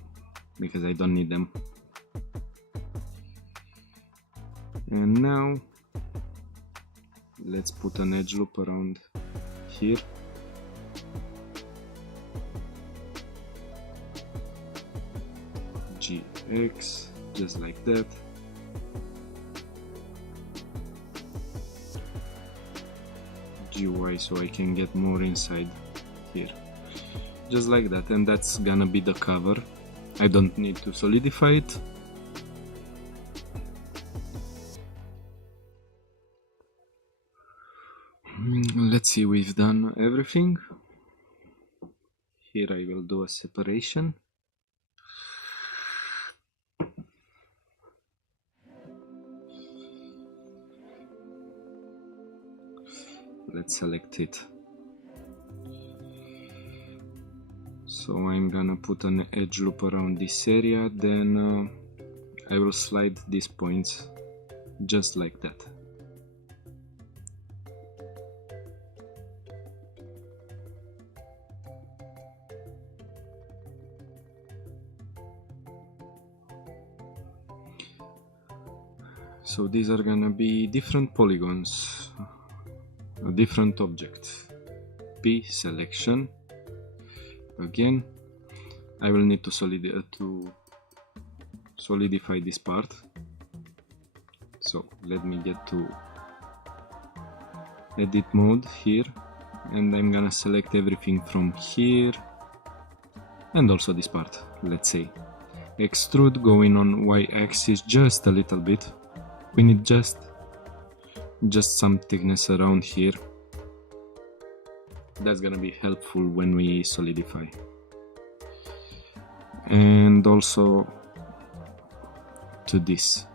because I don't need them. And now let's put an edge loop around here. GX, just like that. GY, so I can get more inside here. Just like that, and that's gonna be the cover. I don't need to solidify it. Let's see, we've done everything. Here I will do a separation. let's select it. So I'm gonna put an edge loop around this area, then I will slide these points just like that. So these are gonna be different polygons, a different object. P selection. Again, I will need to solidify this part. So let me get to edit mode here, and I'm gonna select everything from here and also this part. Let's say extrude going on y-axis just a little bit. We need just some thickness around here. That's gonna be helpful when we solidify. And also to this.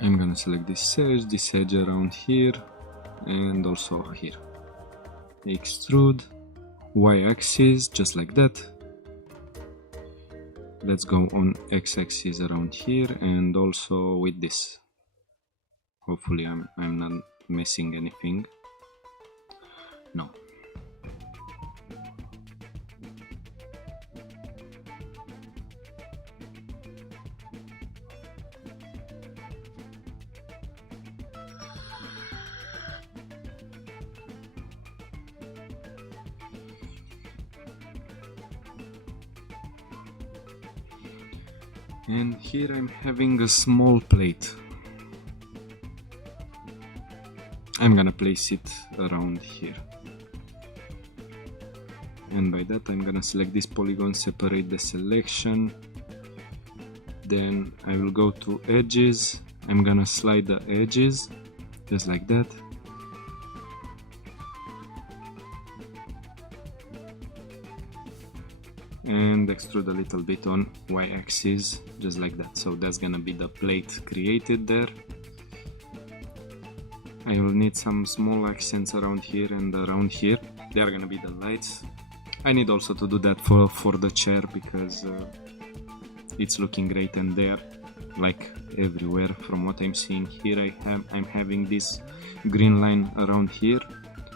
I'm gonna select this edge around here, and also here. Extrude y-axis just like that. Let's go on x-axis around here, and also with this. Hopefully I'm not missing anything. No. And here I'm having a small plate. I'm gonna place it around here. And by that I'm gonna select this polygon, separate the selection. Then I will go to edges. I'm gonna slide the edges just like that. And extrude a little bit on y-axis just like that. So that's gonna be the plate created there. I will need some small accents around here and around here. They are gonna be the lights. I need also to do that for the chair, because it's looking great, and they're like everywhere from what I'm seeing here. I'm having this green line around here,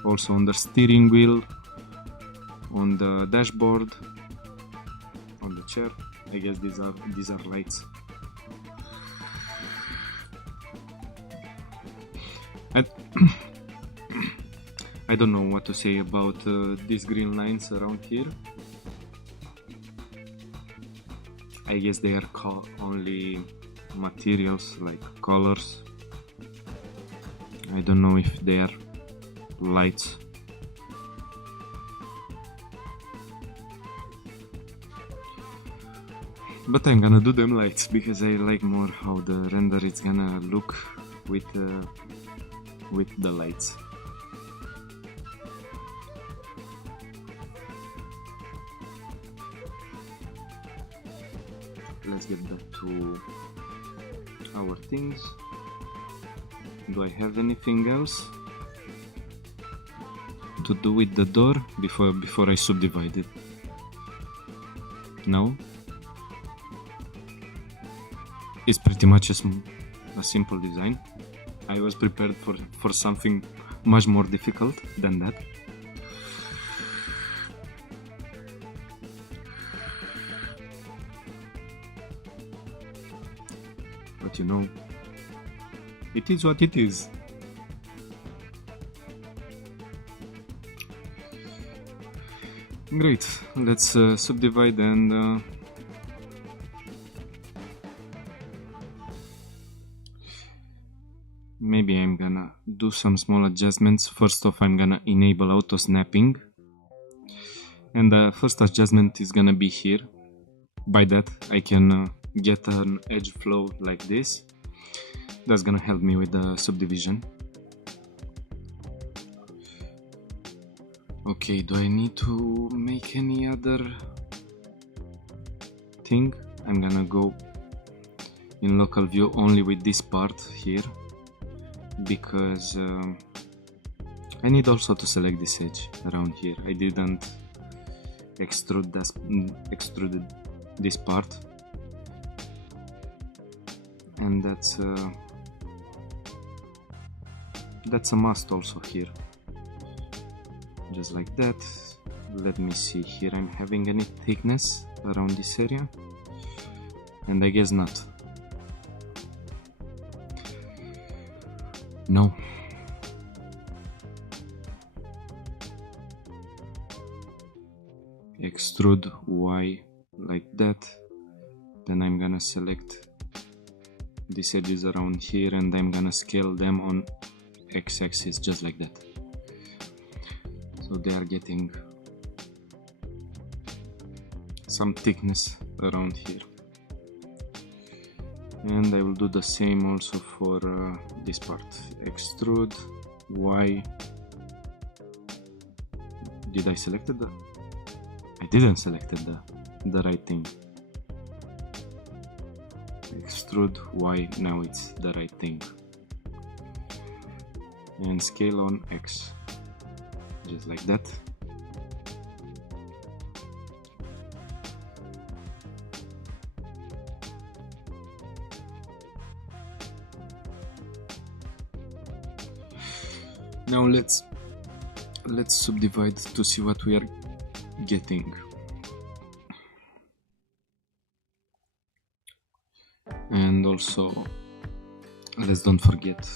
also on the steering wheel, on the dashboard, on the chair. I guess these are lights. I don't know what to say about these green lines around here. I guess they are only materials, like colors. I don't know if they are lights. But I'm gonna do them lights because I like more how the render is gonna look with the lights. Let's get back to our things. Do I have anything else to do with the door before I subdivide it? No? It's pretty much a simple design. I was prepared for something much more difficult than that. But you know, it is what it is. Great, let's subdivide and maybe I'm gonna do some small adjustments. First off, I'm gonna enable auto snapping, and the first adjustment is gonna be here. By that I can get an edge flow like this. That's gonna help me with the subdivision. Okay, do I need to make any other thing? I'm gonna go in local view only with this part here, because I need also to select this edge around here. I didn't extrude this part, and that's a must also here, just like that. Let me see here, I'm having any thickness around this area, and I guess not. No. Extrude Y like that. Then I'm gonna select these edges around here and I'm gonna scale them on x-axis just like that. So they are getting some thickness around here. And I will do the same also for this part. Extrude Y. Did I select it? I didn't select the right thing. Extrude Y, now it's the right thing. And scale on X, just like that. Now let's subdivide to see what we are getting. And also let's don't forget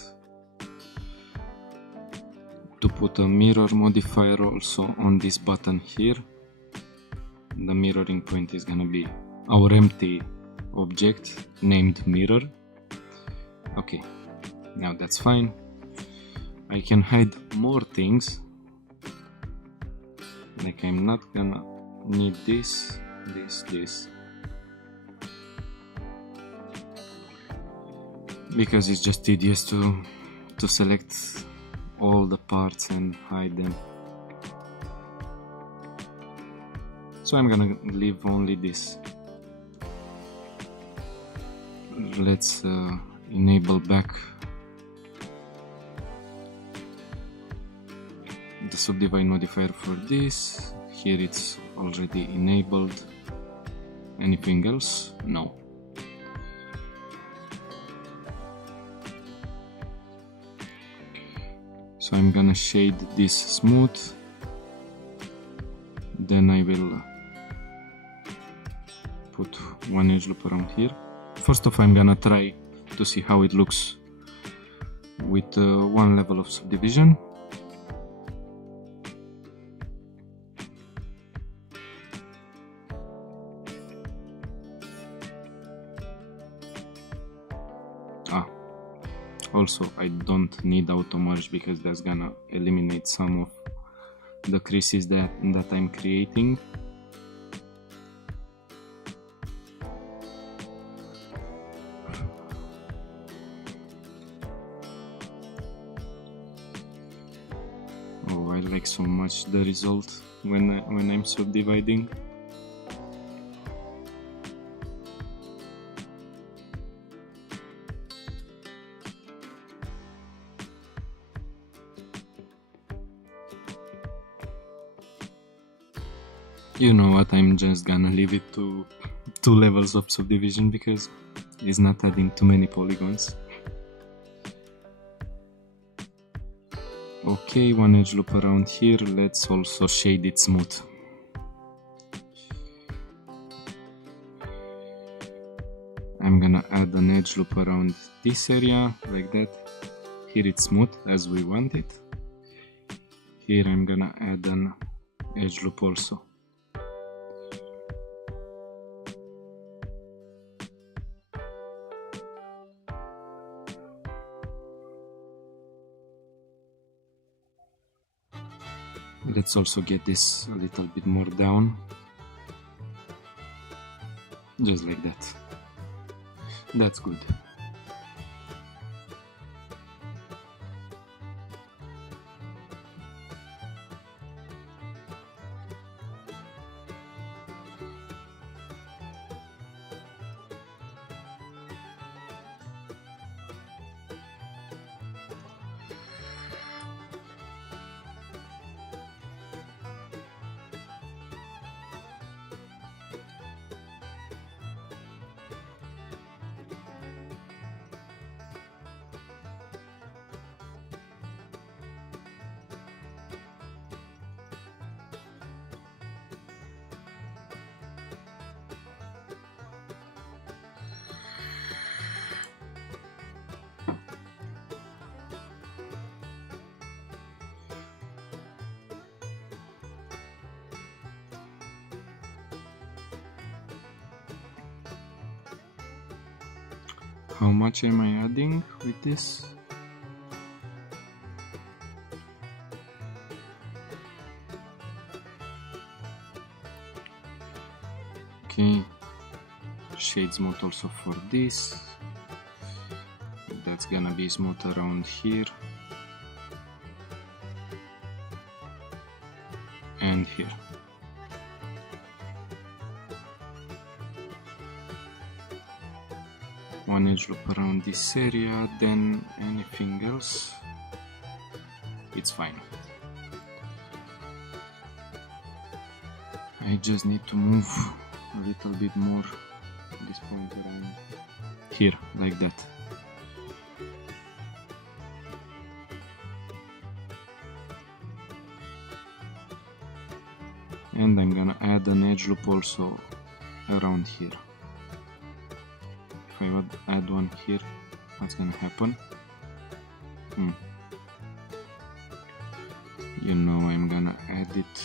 to put a mirror modifier also on this button here. The mirroring point is gonna be our empty object named mirror. Okay, now that's fine. I can hide more things, like I'm not gonna need this, because it's just tedious to select all the parts and hide them. So I'm gonna leave only this. Let's enable back the subdivide modifier for this. Here it's already enabled. Anything else? No. So I'm gonna shade this smooth, then I will put one edge loop around here. First off, I'm gonna try to see how it looks with one level of subdivision. Also, I don't need auto merge because that's gonna eliminate some of the creases that I'm creating. Oh, I like so much the result when I'm subdividing. You know what, I'm just gonna leave it to 2 levels of subdivision because it's not adding too many polygons. Okay, one edge loop around here, let's also shade it smooth. I'm gonna add an edge loop around this area, like that. Here it's smooth as we want it. Here I'm gonna add an edge loop also. Let's also get this a little bit more down, just like that. That's good. How much am I adding with this? Okay, shade smooth also for this. That's gonna be smooth around here and here. One edge loop around this area, then anything else, it's fine. I just need to move a little bit more this point around here, like that. And I'm gonna add an edge loop also around here. If I would add one here, what's gonna happen? You know, I'm gonna add it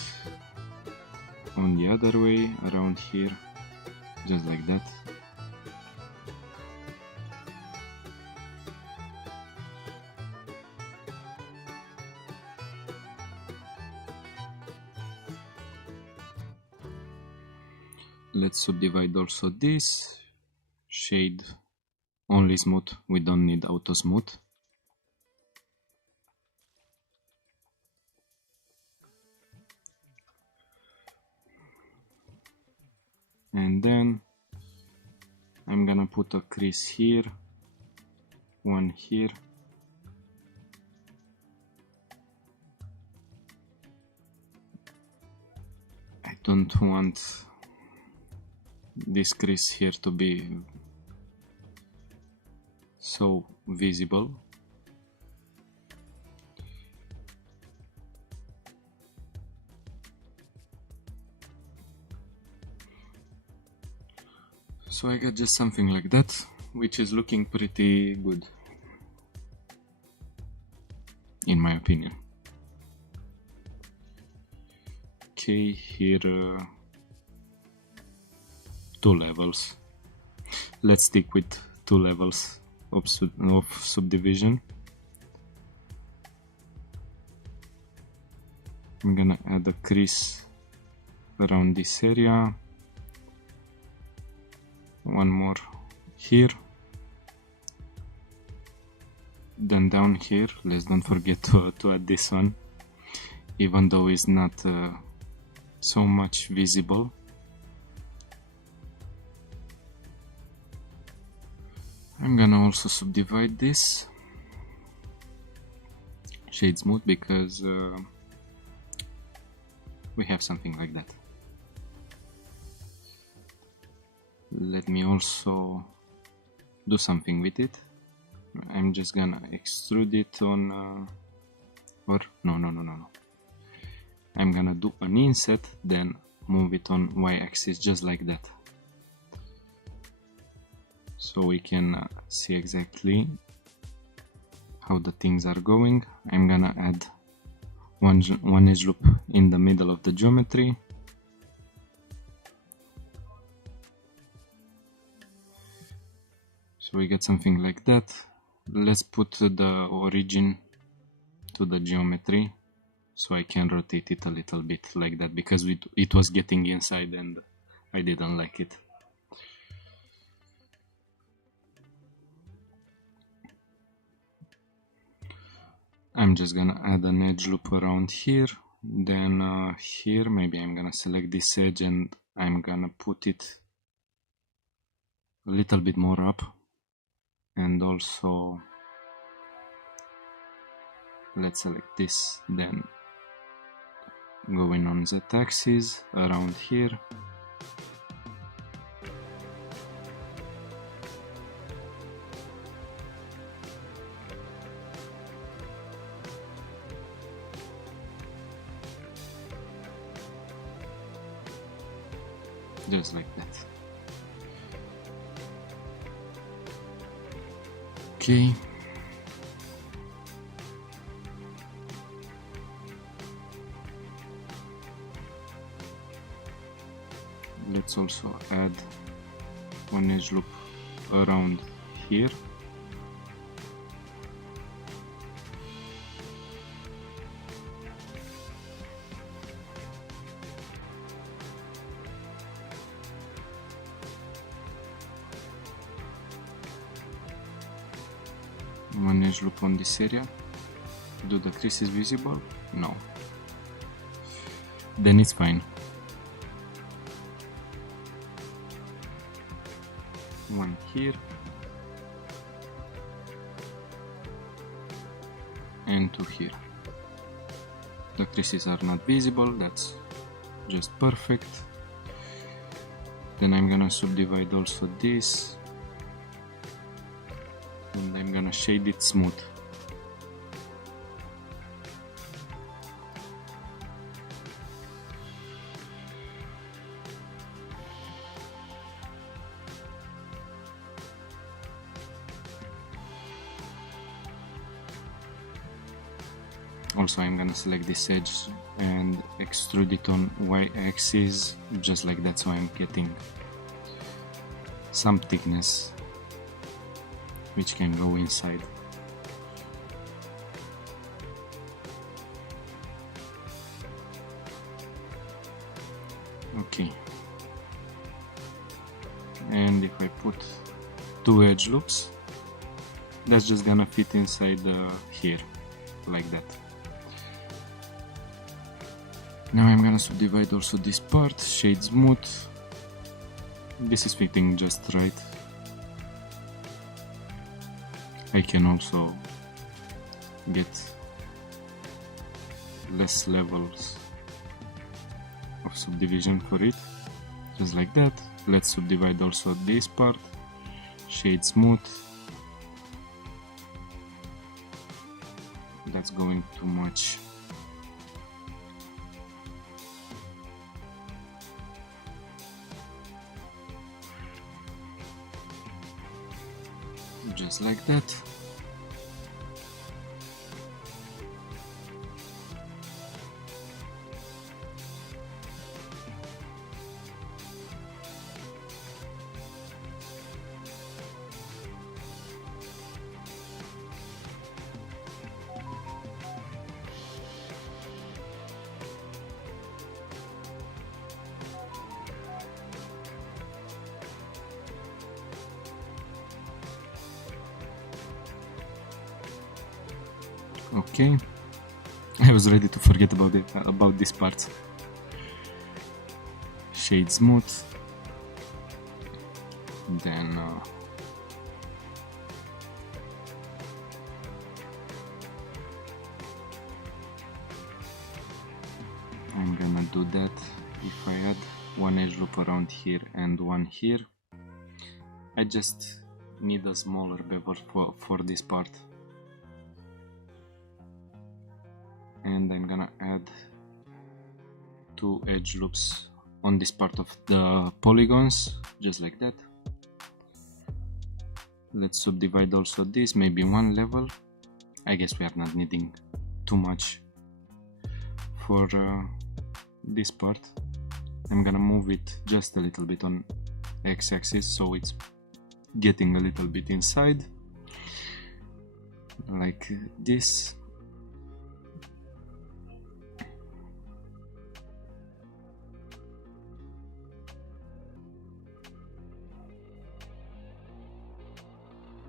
on the other way, around here, just like that. Let's subdivide also this. Shade only smooth, we don't need auto smooth. And then I'm gonna put a crease here, one here. I don't want this crease here to be so visible. So I got just something like that, which is looking pretty good, in my opinion. Okay, here 2 levels. Let's stick with 2 levels of subdivision. I'm gonna add a crease around this area, one more here, then down here. Let's don't forget to add this one, even though it's not so much visible. I'm gonna also subdivide this, shade smooth, because we have something like that. Let me also do something with it. I'm just gonna extrude it on or no. I'm gonna do an inset, then move it on y-axis just like that, so we can see exactly how the things are going. I'm gonna add one edge loop in the middle of the geometry. So we get something like that. Let's put the origin to the geometry, so I can rotate it a little bit like that, because it was getting inside and I didn't like it. I'm just gonna add an edge loop around here, then here maybe I'm gonna select this edge and I'm gonna put it a little bit more up, and also let's select this, then going on z-axis around here. Just like that. Okay. Let's also add one edge loop around here. One edge loop on this area. Do the creases visible? No. Then it's fine. One here. And two here. The creases are not visible, that's just perfect. Then I'm gonna subdivide also this. And I'm gonna shade it smooth. Also, I'm gonna select this edge and extrude it on y-axis, just like that, so I'm getting some thickness which can go inside. Okay. And if I put two edge loops, that's just gonna fit inside here, like that. Now I'm gonna subdivide also this part, shade smooth. This is fitting just right. I can also get less levels of subdivision for it, just like that. Let's subdivide also this part, shade smooth. That's going too much. Just like that. Okay, I was ready to forget about this part. Shade smooth, then I'm gonna do that. If I add one edge loop around here and one here, I just need a smaller bevel for this part. And I'm gonna add two edge loops on this part of the polygons, just like that. Let's subdivide also this, maybe one level. I guess we are not needing too much for this part. I'm gonna move it just a little bit on x-axis, so it's getting a little bit inside, like this.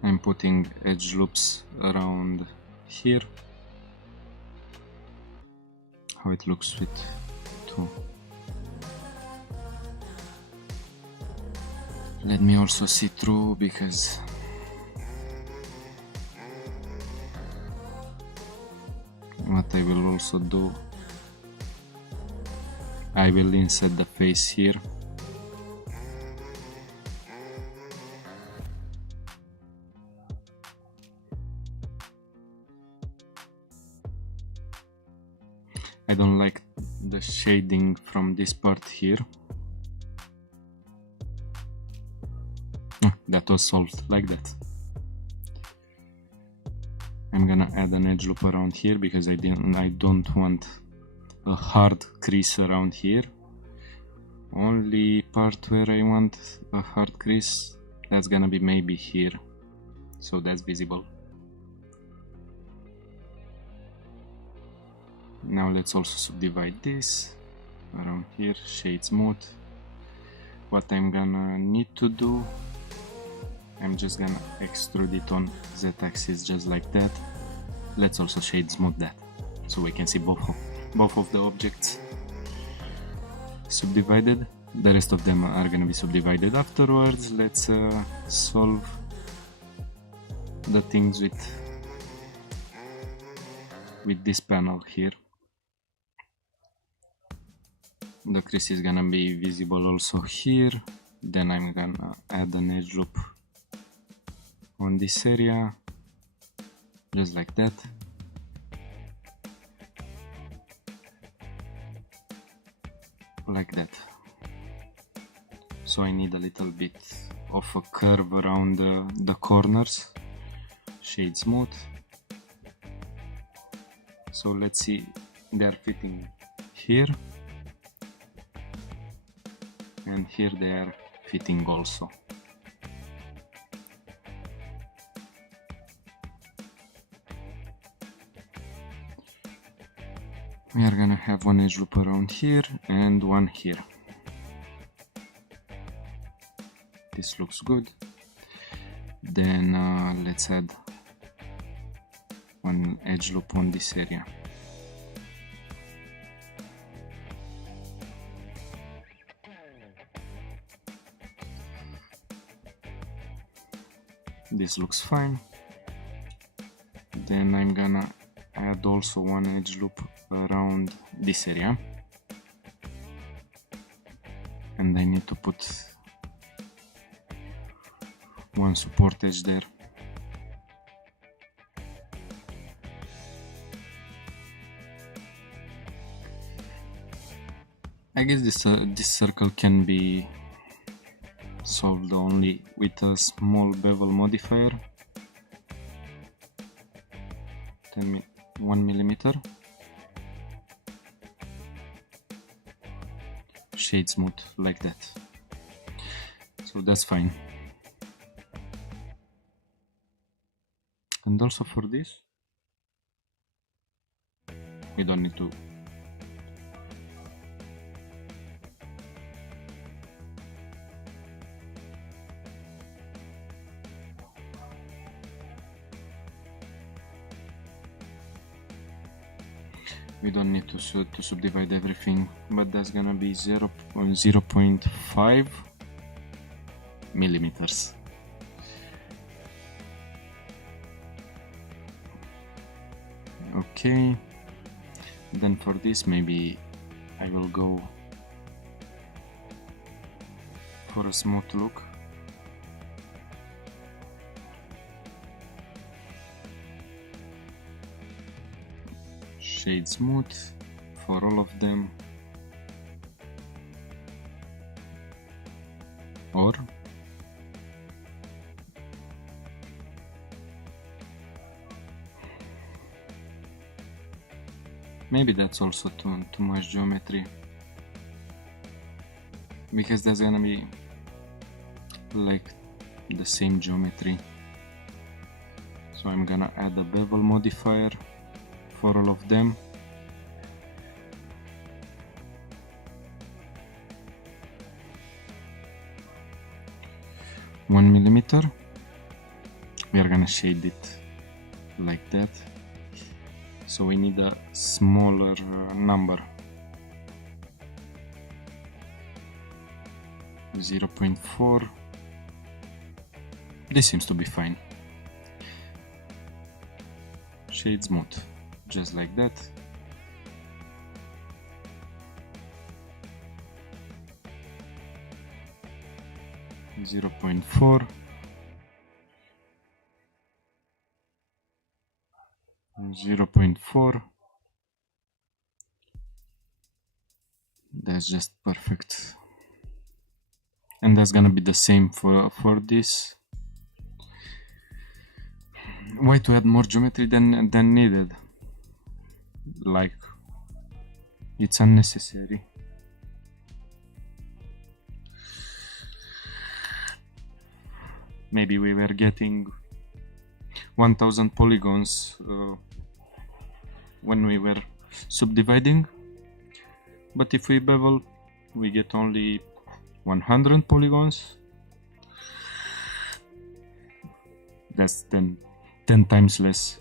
I'm putting edge loops around here. How it looks fit too. Let me also see through, because what I will also do, I will insert the face here. I don't like the shading from this part here. That was solved like that. I'm gonna add an edge loop around here because I don't want a hard crease around here. Only part where I want a hard crease, that's gonna be maybe here. so that's visible. Now let's also subdivide this around here, shade smooth. What I'm gonna need to do, I'm just gonna extrude it on Z-axis just like that. Let's also shade smooth that, so we can see both of the objects subdivided. The rest of them are gonna be subdivided afterwards. Let's solve the things with this panel here. The crease is gonna be visible also here. Then I'm gonna add an edge loop on this area, just like that. Like that. So I need a little bit of a curve around the corners. Shade smooth. So let's see, they are fitting here, and here they are fitting also. We are gonna have one edge loop around here and one here. This looks good. Then let's add one edge loop on this area. This looks fine. Then I'm gonna add also one edge loop around this area, and I need to put one support edge there. I guess this circle can be solved only with a small bevel modifier, 1 millimeter. Shade smooth like that. So that's fine. And also for this, we don't need to to subdivide everything, but that's gonna be 0.5 millimeters. Okay, then for this maybe I will go for a smooth look. Shade smooth for all of them, or maybe that's also too much geometry, because that's gonna be like the same geometry. So I'm gonna add a bevel modifier for all of them. One millimeter. We are gonna shade it like that. So we need a smaller number. 0.4. This seems to be fine. Shade smooth, just like that. Zero 0.4. 0.4. That's just perfect. And that's gonna be the same for this. Why to add more geometry than needed? Like, it's unnecessary. Maybe we were getting 1000 polygons when we were subdividing, but if we bevel we get only 100 polygons. That's 10 times less,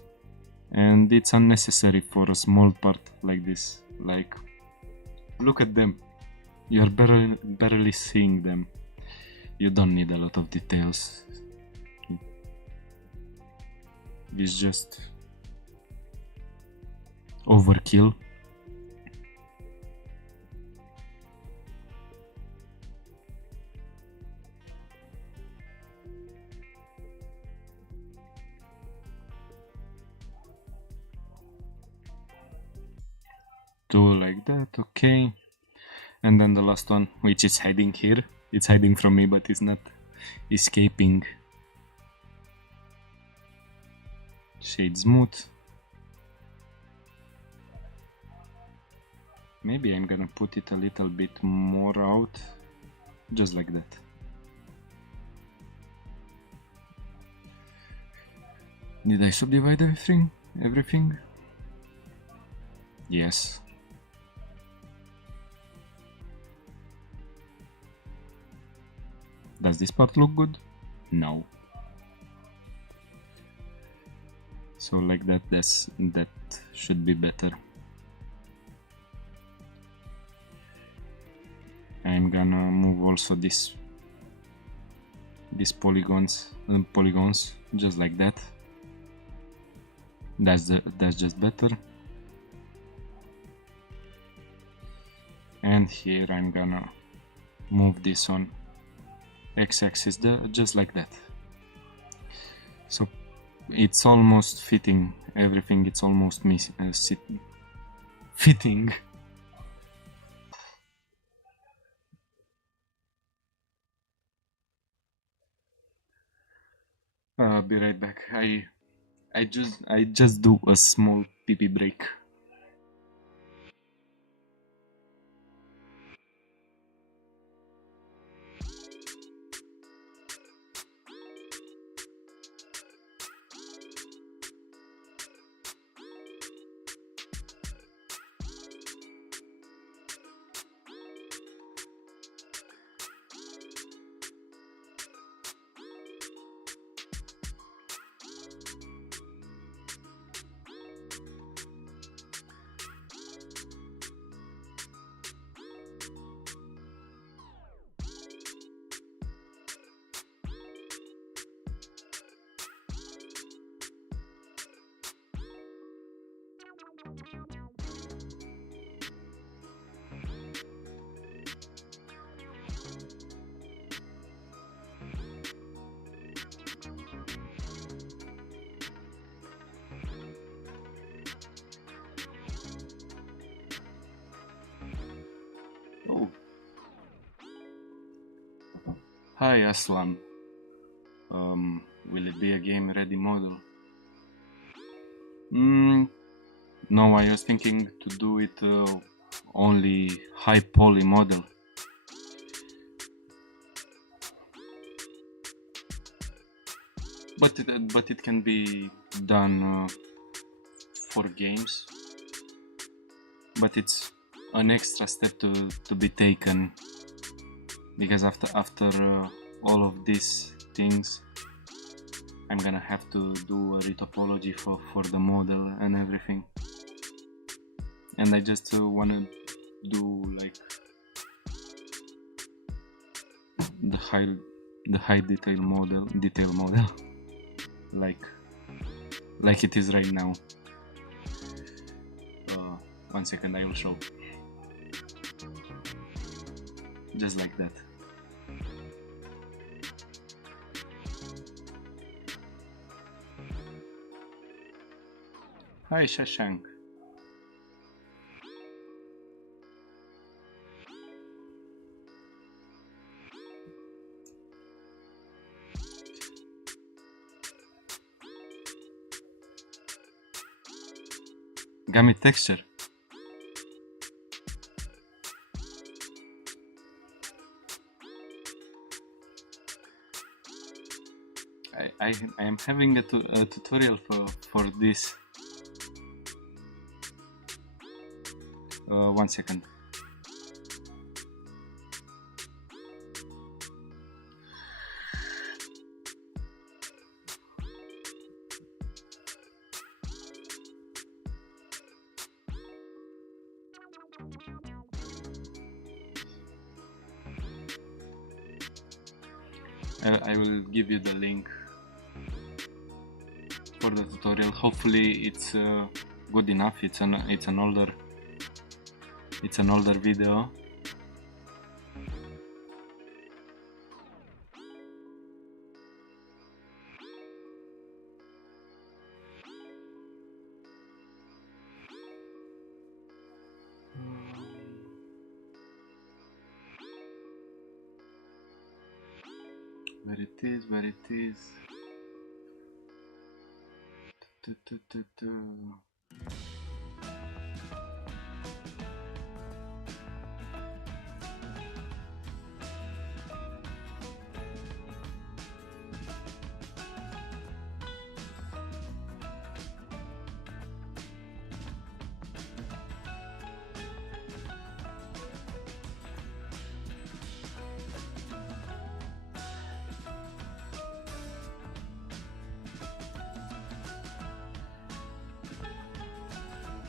and it's unnecessary for a small part like this. Like, look at them, you're barely seeing them. You don't need a lot of details. It's just overkill. Do like that, okay. And then the last one, which is hiding here. It's hiding from me, but it's not escaping. Shade smooth. Maybe I'm gonna put it a little bit more out, just like that. Did I subdivide everything? Yes. Does this part look good? No. So like that, that should be better. I'm gonna move also these polygons, just like that. That's just better. And here I'm gonna move this on x-axis, just like that. So it's almost fitting everything. It's almost fitting. Be right back. I just do a small pee break. Oh. Hi Aslan. Will it be a game ready model? No, I was thinking to do it only high poly model. But it can be done for games. But it's an extra step to be taken, because after all of these things, I'm gonna have to do a retopology for the model and everything. And I just wanna do like the high detail model like it is right now. 1 second, I will show. Just like that. Hi Shashank. Gamut texture. I am having a tutorial for this. 1 second. I will give you the link for the tutorial. Hopefully it's good enough. It's an older video. Where it is.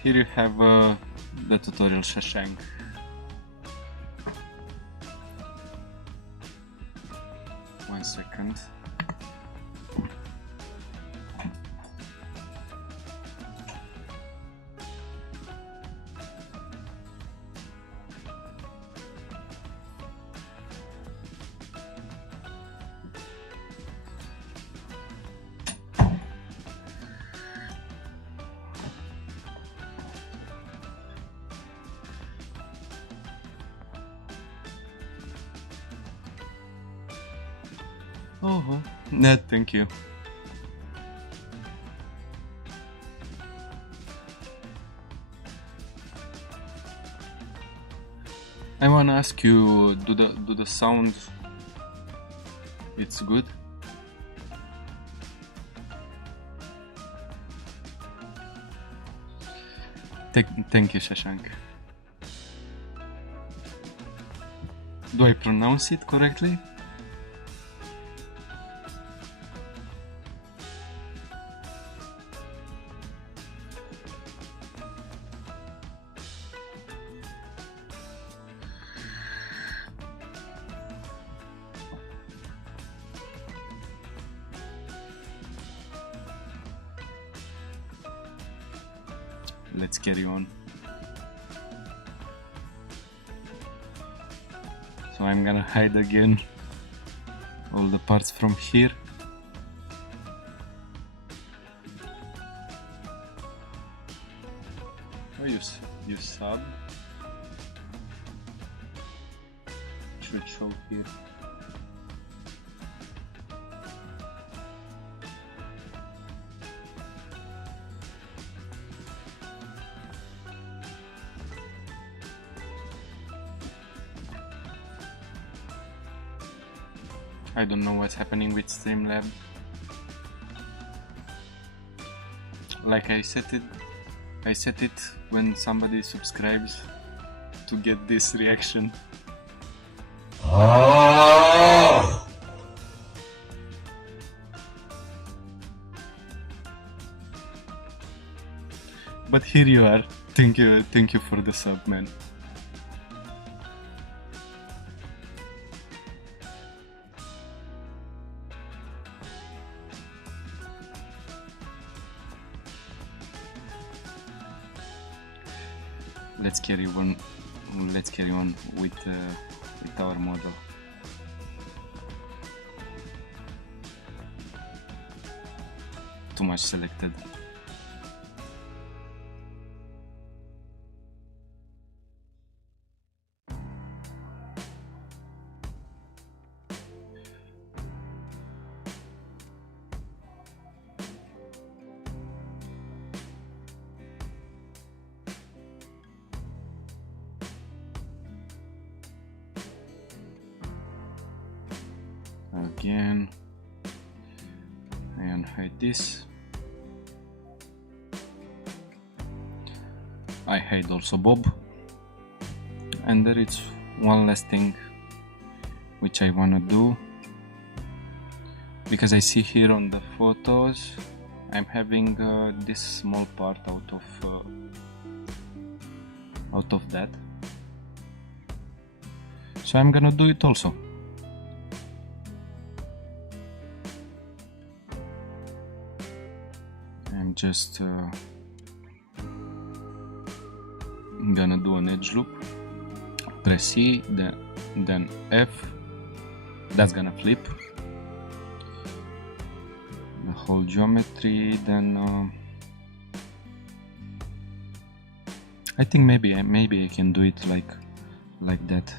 Here you have the tutorial Shashank. One second. Oh, no, thank you. I wanna ask you, do the sound? It's good. Thank you, Shashank. Do I pronounce it correctly? Let's carry on. So I'm gonna hide again all the parts from here. Oh, you sub should show here. I don't know what's happening with Streamlab. Like I set it when somebody subscribes to get this reaction. But here you are. Thank you for the sub, man. Let's carry on with our model. Too much selected. Again, hide this. I hide also Bob. And there is one last thing which I wanna do, because I see here on the photos I'm having this small part out of that, so I'm gonna do it also. I'm just gonna do an edge loop, press C, then F, that's gonna flip the whole geometry. Then I think maybe I can do it like that,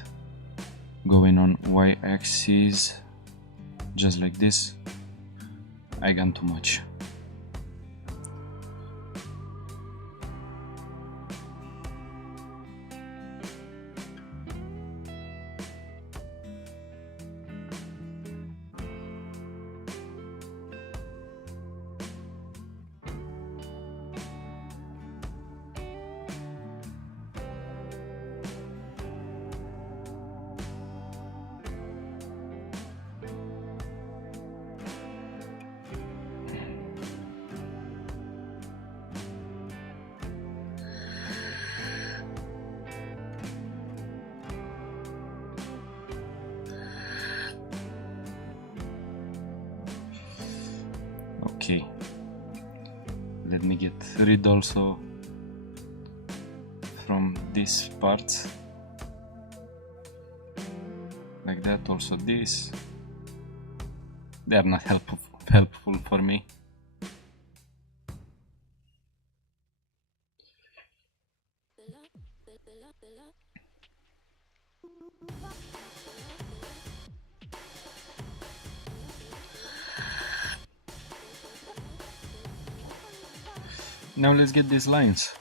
going on y-axis, just like this. I got too much. Okay, let me get rid also from these parts, like that. Also this, they are not helpful for me. Now let's get these lines.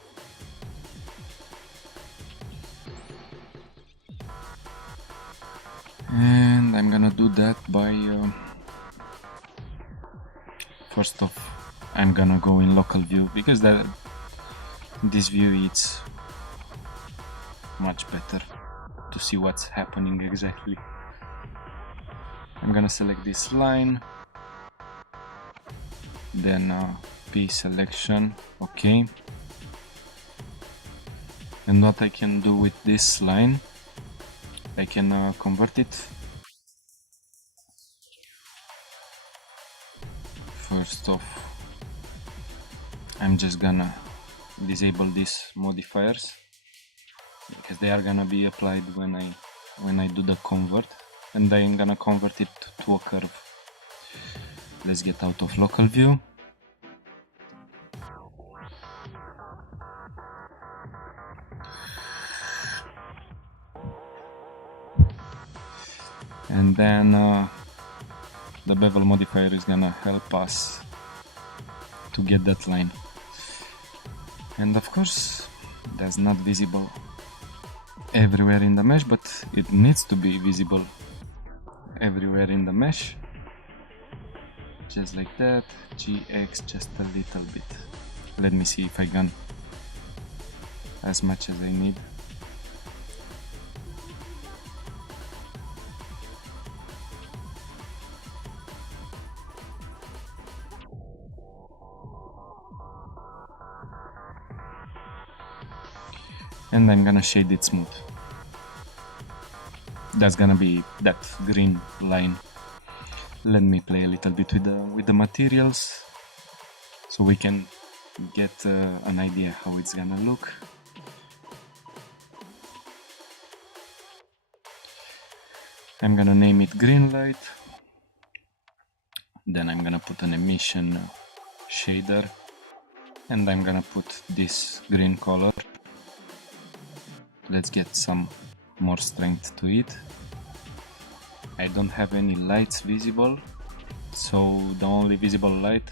And I'm gonna do that by first off I'm gonna go in local view, because this view is much better to see what's happening exactly. I'm gonna select this line, then P selection, okay. And what I can do with this line, I can convert it. First off, I'm just gonna disable these modifiers, because they are gonna be applied when I do the convert, and I'm gonna convert it to a curve. Let's get out of local view. And then the bevel modifier is gonna help us to get that line. And of course, that's not visible everywhere in the mesh, but it needs to be visible everywhere in the mesh. Just like that, GX just a little bit. Let me see if I can as much as I need. And I'm gonna shade it smooth. That's gonna be that green line. Let me play a little bit with the materials, so we can get an idea how it's gonna look. I'm gonna name it green light. Then I'm gonna put an emission shader, and I'm gonna put this green color. Let's get some more strength to it. I don't have any lights visible, so the only visible light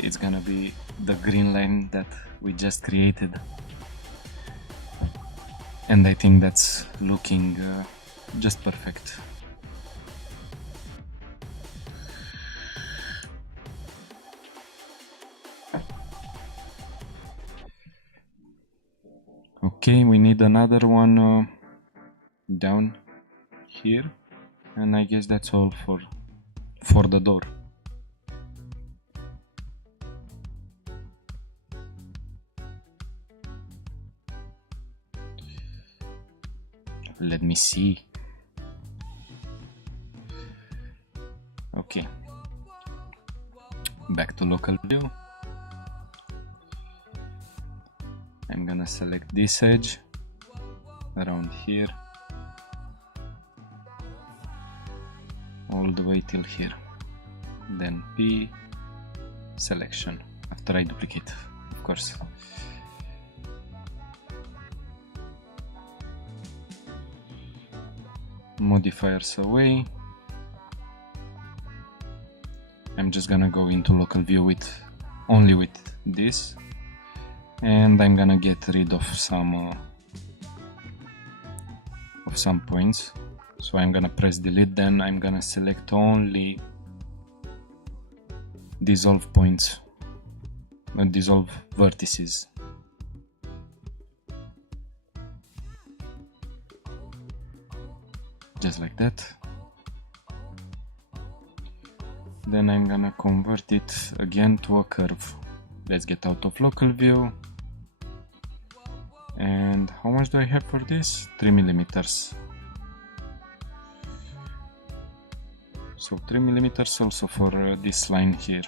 is gonna be the green line that we just created. And I think that's looking just perfect. Okay, we need another one down here, and I guess that's all for the door. Let me see. Okay, back to local view. I'm gonna select this edge around here all the way till here, then P, selection, after I duplicate, of course. Modifiers away. I'm just gonna go into local view with only with this, and I'm gonna get rid of some points. So I'm gonna press delete, then I'm gonna select only dissolve points, dissolve vertices. Just like that. Then I'm gonna convert it again to a curve. Let's get out of local view. And how much do I have for this? 3 millimeters. So 3 millimeters also for this line here.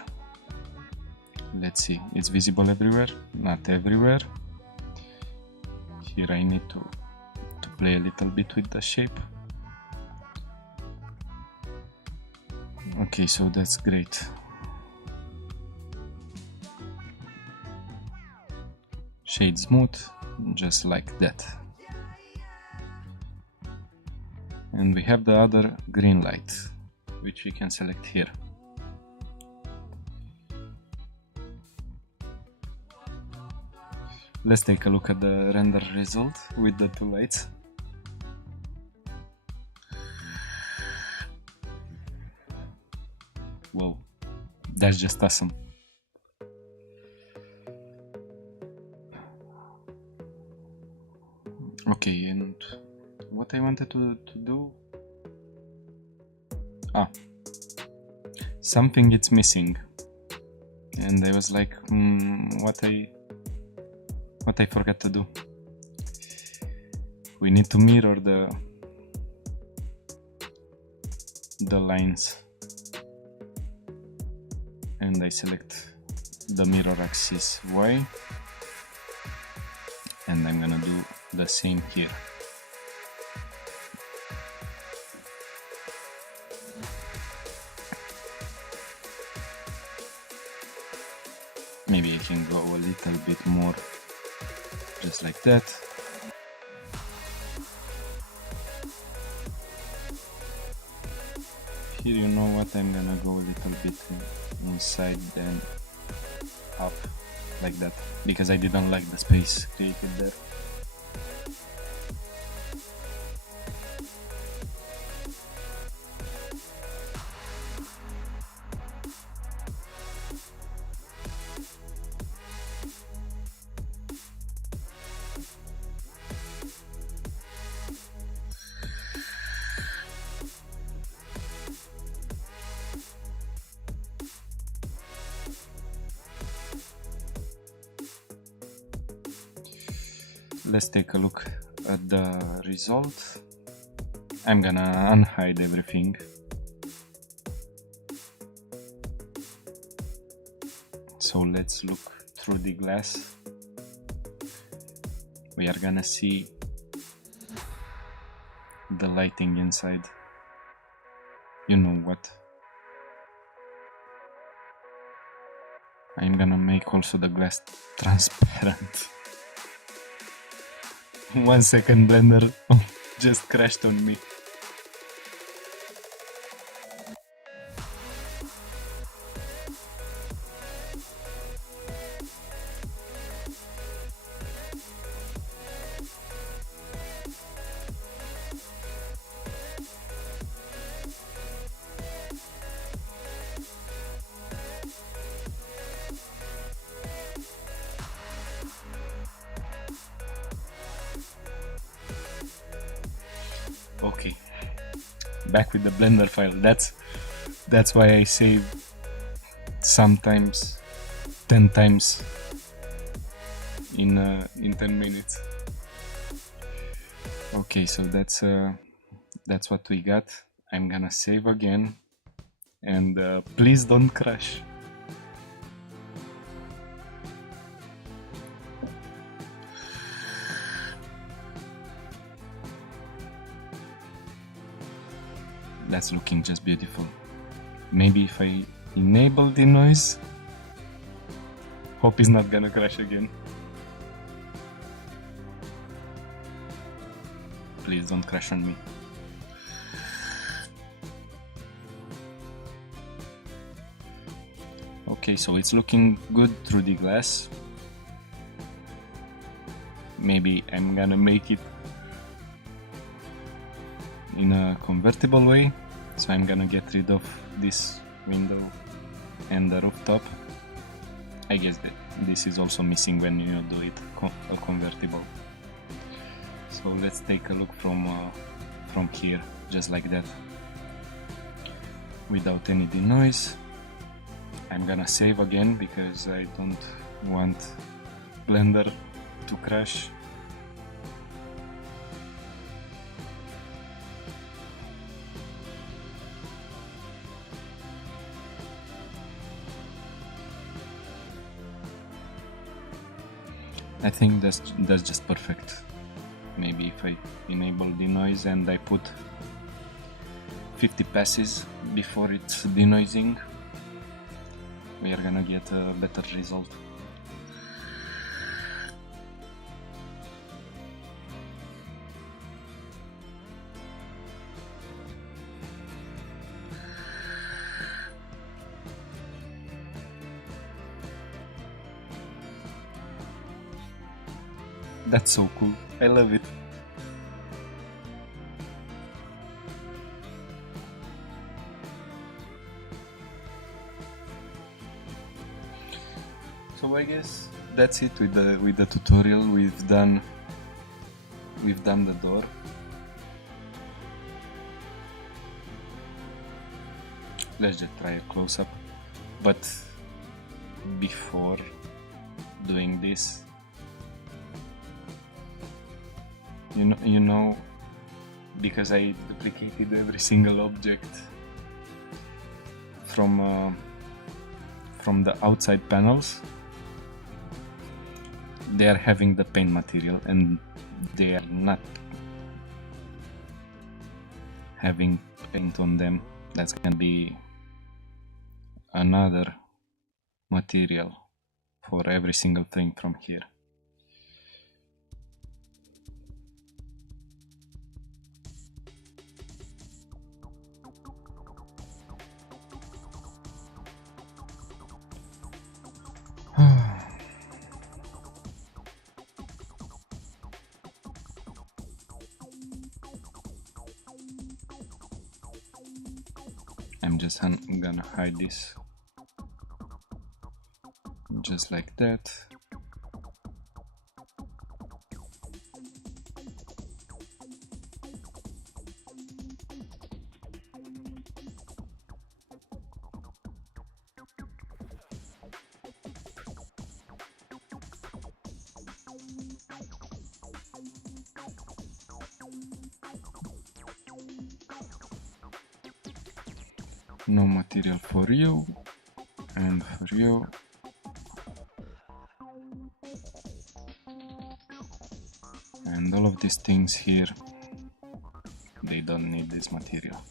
Let's see, it's visible everywhere? Not everywhere. Here I need to play a little bit with the shape. Okay, so that's great. Shade smooth, just like that. And we have the other green light, which we can select here. Let's take a look at the render result with the two lights. Whoa, that's just awesome. Okay, and what I wanted to do... something it's missing. And I was like, what I forgot to do. We need to mirror the lines. And I select the mirror axis Y, and I'm gonna do the same here. Maybe I can go a little bit more, just like that. Here, you know what, I'm gonna go a little bit inside then up like that, because I didn't like the space created there. Let's take a look at the result. I'm gonna unhide everything. So let's look through the glass. We are gonna see the lighting inside. You know what? I'm gonna make also the glass transparent. 1 second, Blender just crashed on me. Okay, back with the Blender file. That's why I save sometimes 10 times in 10 minutes. Okay, so that's what we got. I'm gonna save again, and please don't crash. That's looking just beautiful. Maybe if I enable the noise, hope it's not gonna crash again. Please don't crash on me. Okay, so it's looking good through the glass. Maybe I'm gonna make it in a convertible way, so I'm gonna get rid of this window and the rooftop. I guess that this is also missing when you do it a convertible. So let's take a look from here, just like that, without any denoise. I'm gonna save again because I don't want Blender to crash. I think that's just perfect. Maybe if I enable denoise and I put 50 passes before it's denoising, we are gonna get a better result. That's so cool. I love it. So I guess that's it with the tutorial. We've done the door. Let's just try a close-up. But before doing this, you know, because I duplicated every single object from the outside panels, they are having the paint material and they are not having paint on them. That's gonna be another material for every single thing from here. I'm gonna hide this just like that. No material for you and for you. And all of these things here, they don't need this material.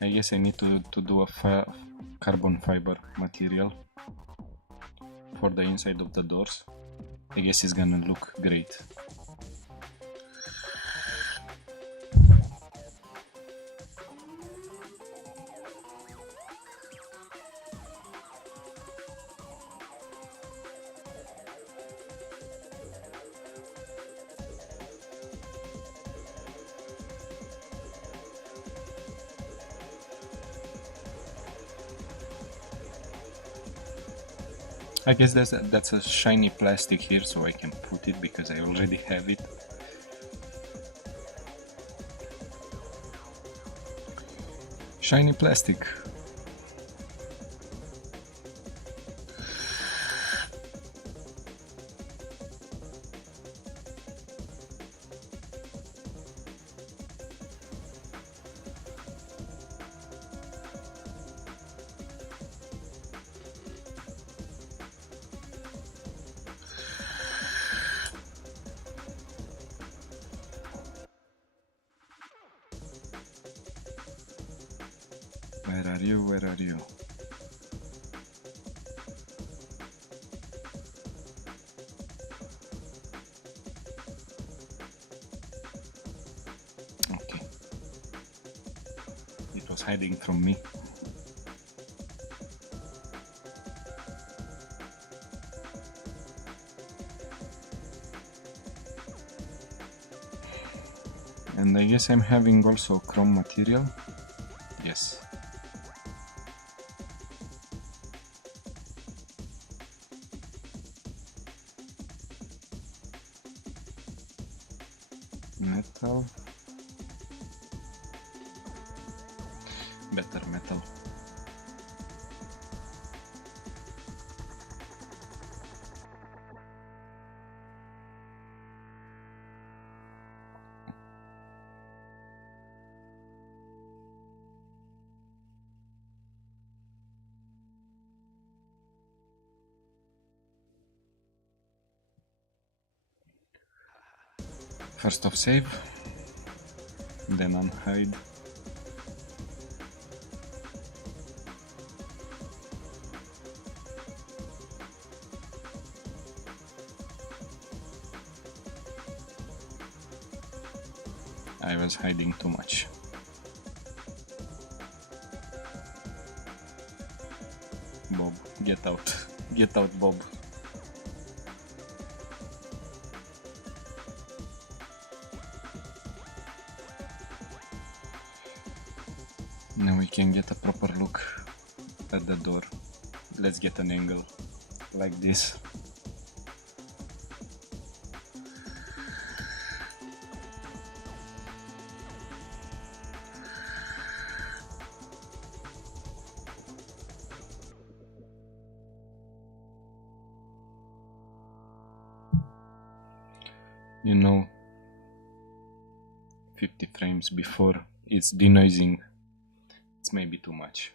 I guess I need to do a carbon fiber material for the inside of the doors. I guess it's gonna look great. I guess that's a shiny plastic here, so I can put it because I already have it. Shiny plastic. Where are you? Where are you? Okay. It was hiding from me. And I guess I'm having also chrome material. Yes. Metal. Better metal. First off save, then unhide. I was hiding too much. Bob, get out. Get out, Bob. Now we can get a proper look at the door. Let's get an angle like this. You know, 50 frames before it's denoising. It's maybe too much.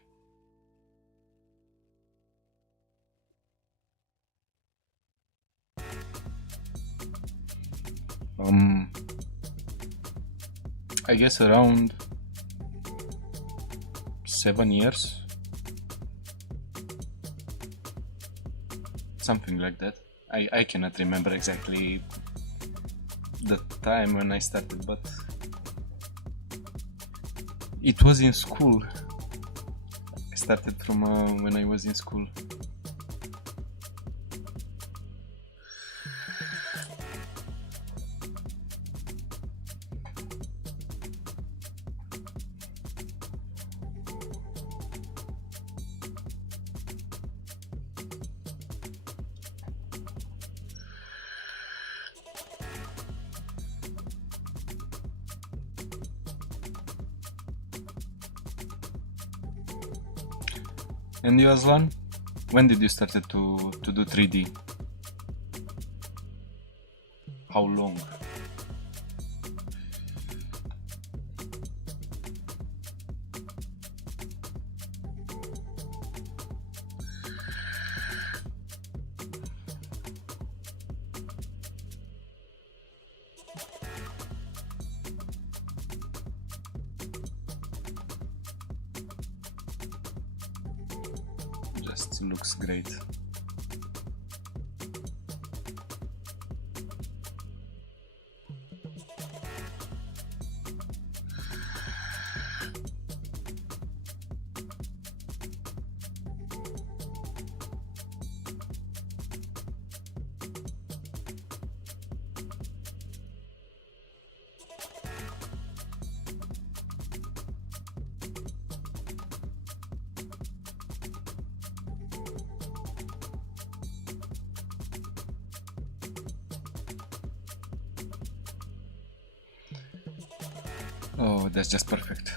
I guess around 7 years, something like that. I cannot remember exactly the time when I started, but it was in school. I started from when I was in school. And you, Aslan, when did you start to do 3D? How long? Just looks great. Oh, that's just perfect.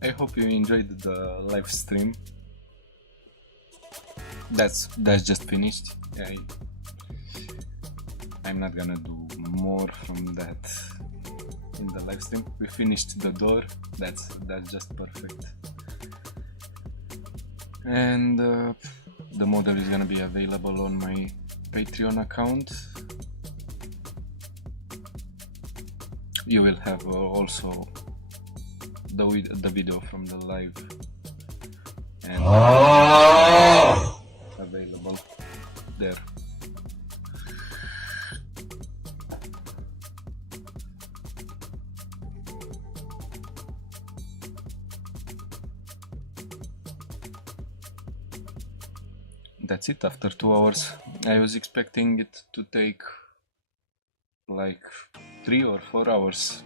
I hope you enjoyed the live stream. That's just finished. I'm not gonna do more from that in the live stream. We finished the door. That's just perfect. And the model is gonna be available on my Patreon account. You will have also the video from the live and available there. That's it. After 2 hours, I was expecting it to take like 3 or 4 hours.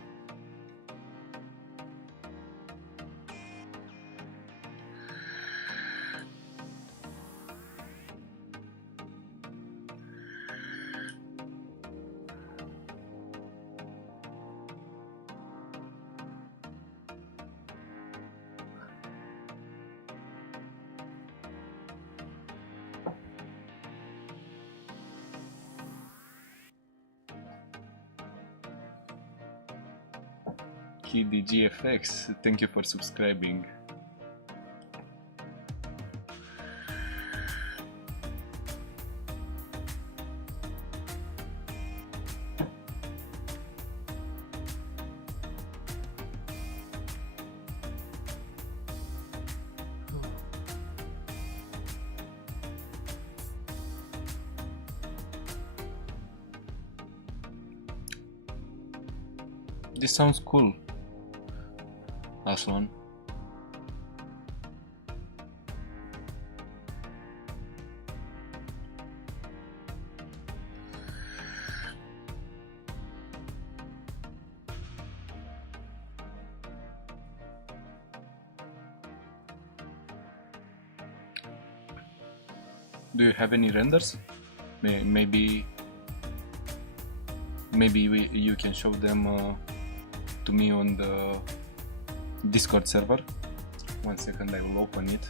KDGFX, thank you for subscribing. This sounds cool. Last one. Do you have any renders? Maybe you can show them to me on the Discord server. 1 second, I will open it.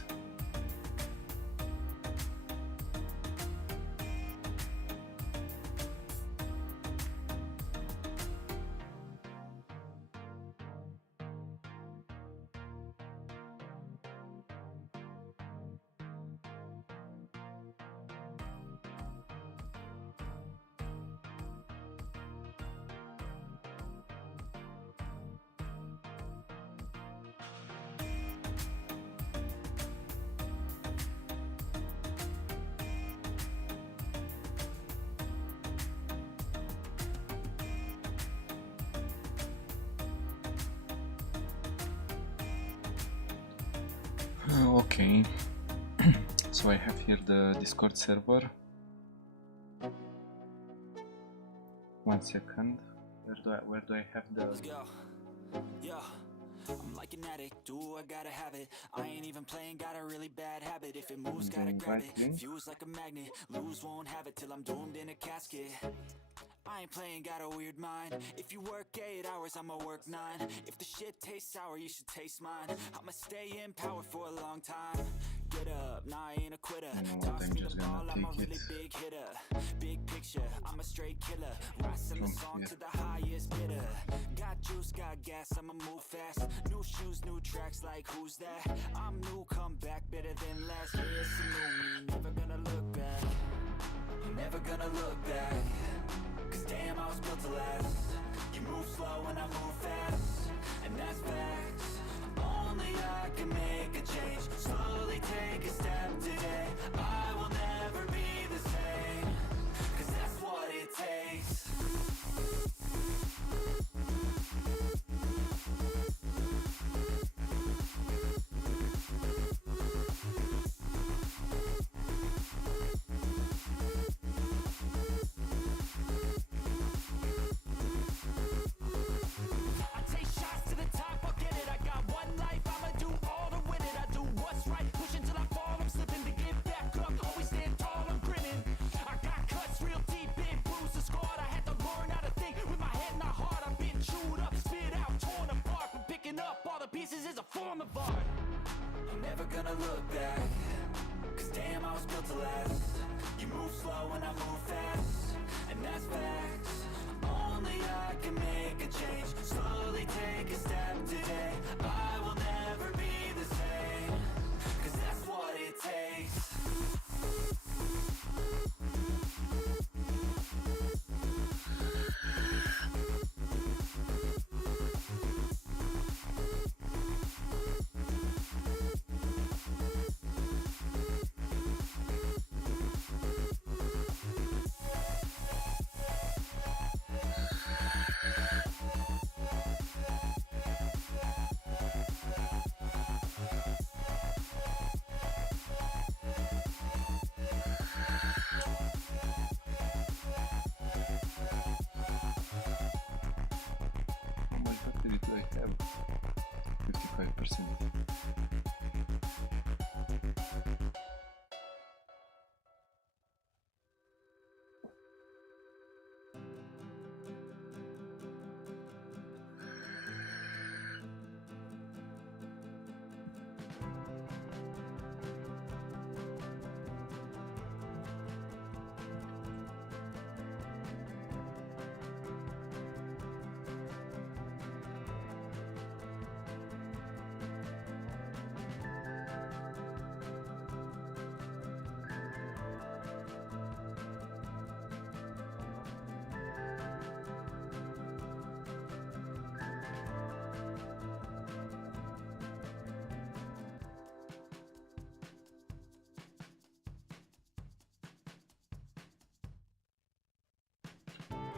Okay, so I have here the Discord server. 1 second. Where do I have the? Let's go. Yeah. I'm like an addict, do I gotta have it. I ain't even playing, got a really bad habit. If it moves, gotta grab it. Fuse like a magnet, lose, won't have it till I'm doomed in a casket. I ain't playing, got a weird mind. If you work 8 hours, I'ma work 9. If the shit tastes sour, you should taste mine. I'ma stay in power for a long time. Get up, nah, I ain't a quitter. Toss me the ball, I'm a really big hitter. Big picture, I'm a straight killer. Rising the song to the highest bidder. Got juice, got gas, I'ma move fast. New shoes, new tracks, like who's that? I'm new, come back, better than last. Yeah, it's a new me, never gonna look back. Never gonna look back. Cause damn, I was built to last. You move slow and I move fast, and that's facts. Only I can make a change. Slowly take a step today. I will never be the same. Cause that's what it takes. I take shots to the top, I'll get it. I got one life, I'ma do all the gonna look back, 'cause damn, I was built to last. You move slow and I move fast, and that's facts. Only I can make a change, slowly take a step today. I will never be the same, 'cause that's what it takes. How much battery do I have? 55%.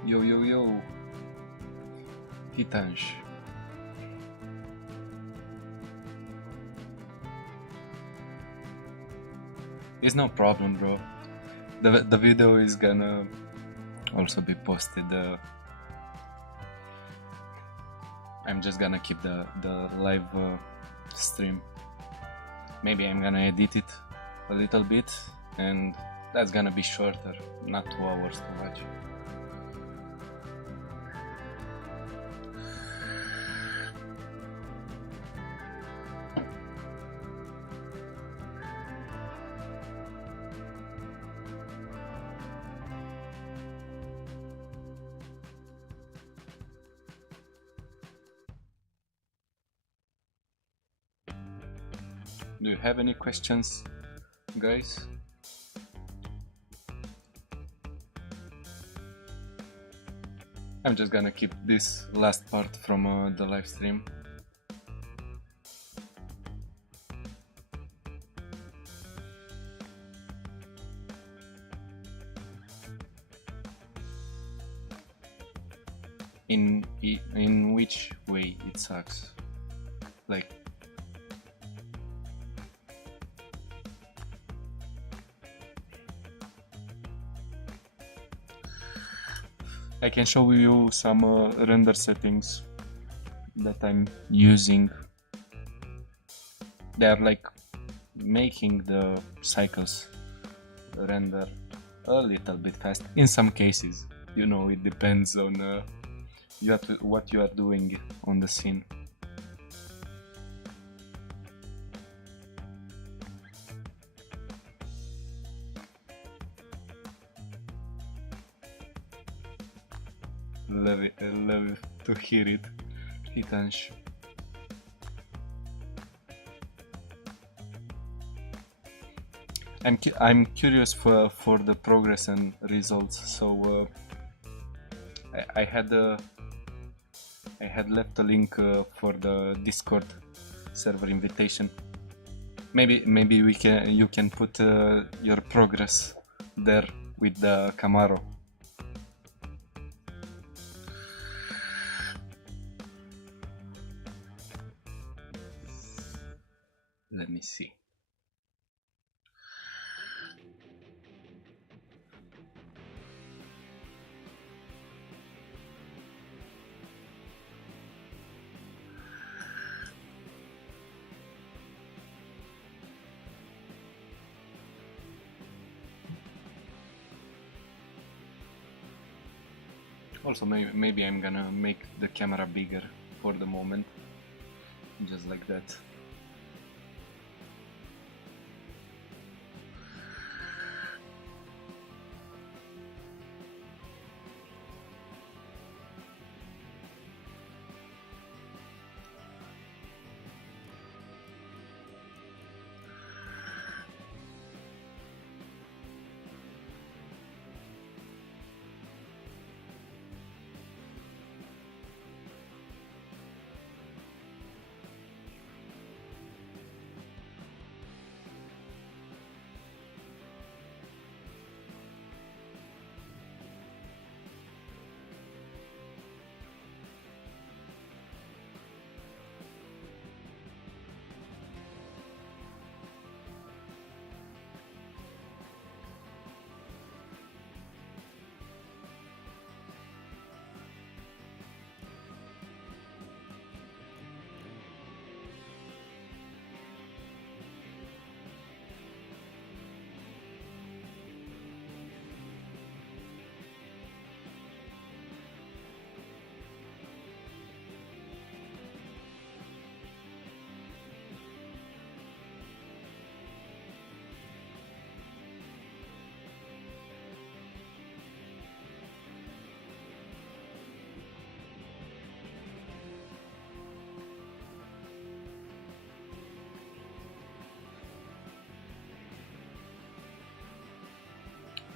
Yo yo yo, Titãs. It's no problem, bro. The video is gonna also be posted. I'm just gonna keep the live stream. Maybe I'm gonna edit it a little bit, and that's gonna be shorter, not 2 hours to watch. Do you have any questions, guys? I'm just gonna keep this last part from the live stream. In which way it sucks? Like, I can show you some render settings that I'm using. They are like making the cycles render a little bit fast. In some cases, you know, it depends on what you are doing on the scene. Love to hear it, Hitansh. I'm curious for the progress and results. So I had left a link for the Discord server invitation. Maybe you can put your progress there with the Camaro. Let me see. Also, maybe I'm gonna make the camera bigger for the moment, just like that.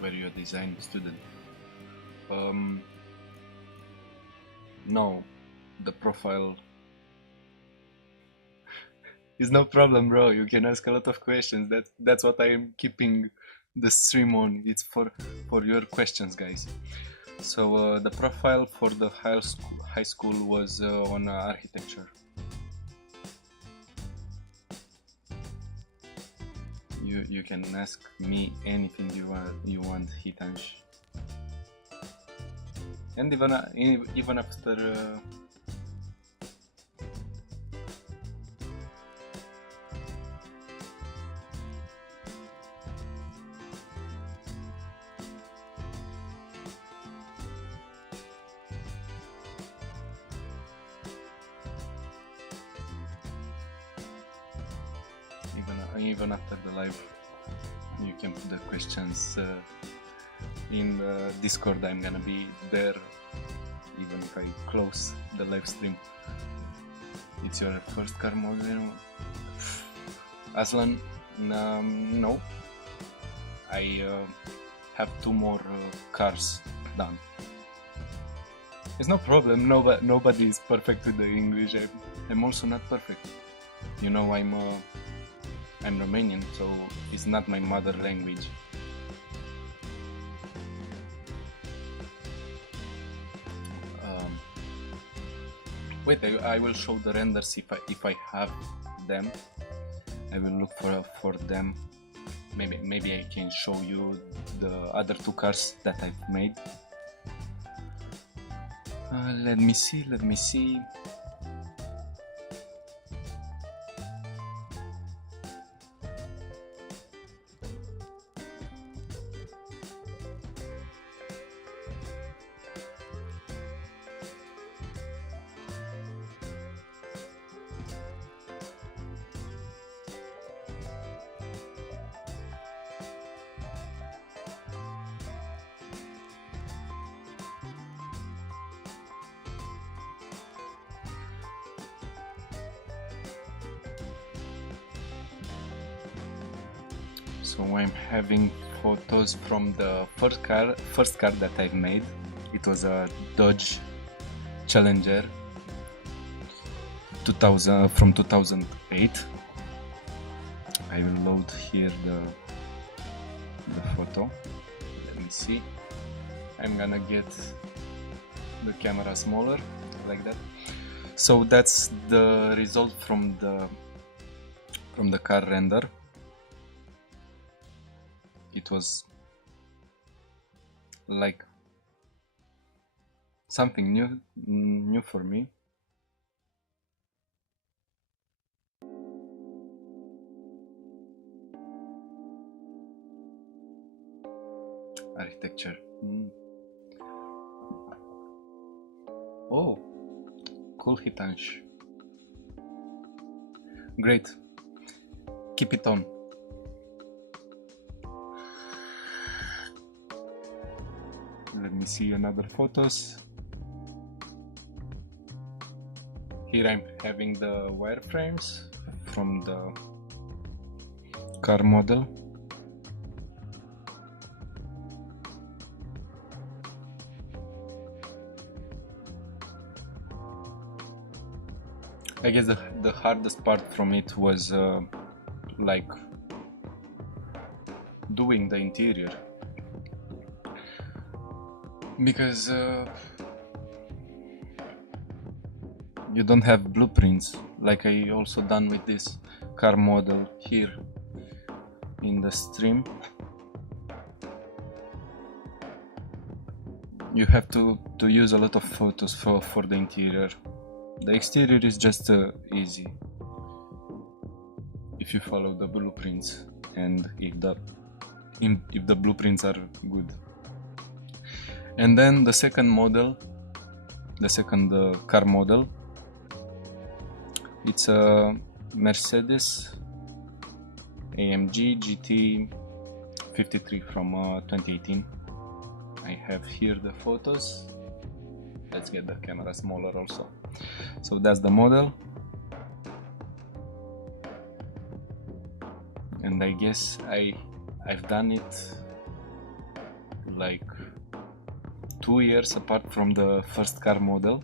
Were you a design student? No, the profile is no problem, bro. You can ask a lot of questions. That's what I am keeping the stream on. It's for your questions, guys. So the profile for the high school was on architecture. You can ask me anything you want, Hitansh. And even after even after the live, you can put the questions in Discord. I'm gonna be there even if I close the live stream. It's your first car model, Aslan? No, I have 2 more cars done. It's no problem. Nobody is perfect with the English. I'm also not perfect. You know, I'm Romanian, so it's not my mother language. Wait, I will show the renders if I have them. I will look for them. Maybe I can show you the other 2 cars that I've made. Let me see. So I'm having photos from the first car that I've made. It was a Dodge Challenger from 2008. I will load here the photo. Let me see. I'm gonna get the camera smaller like that. So that's the result from the car render. It was like something new for me. Architecture. Oh, cool, Hitansh. Great. Keep it on. Let me see another photos. Here I'm having the wireframes from the car model. I guess the hardest part from it was like doing the interior. Because you don't have blueprints like I also done with this car model here in the stream. You have to use a lot of photos for the interior. The exterior is just easy if you follow the blueprints and if the blueprints are good. And then the second car model, it's a Mercedes AMG GT 53 from 2018. I have here the photos. Let's get the camera smaller also. So that's the model. And I guess I've done it like 2 years apart from the first car model.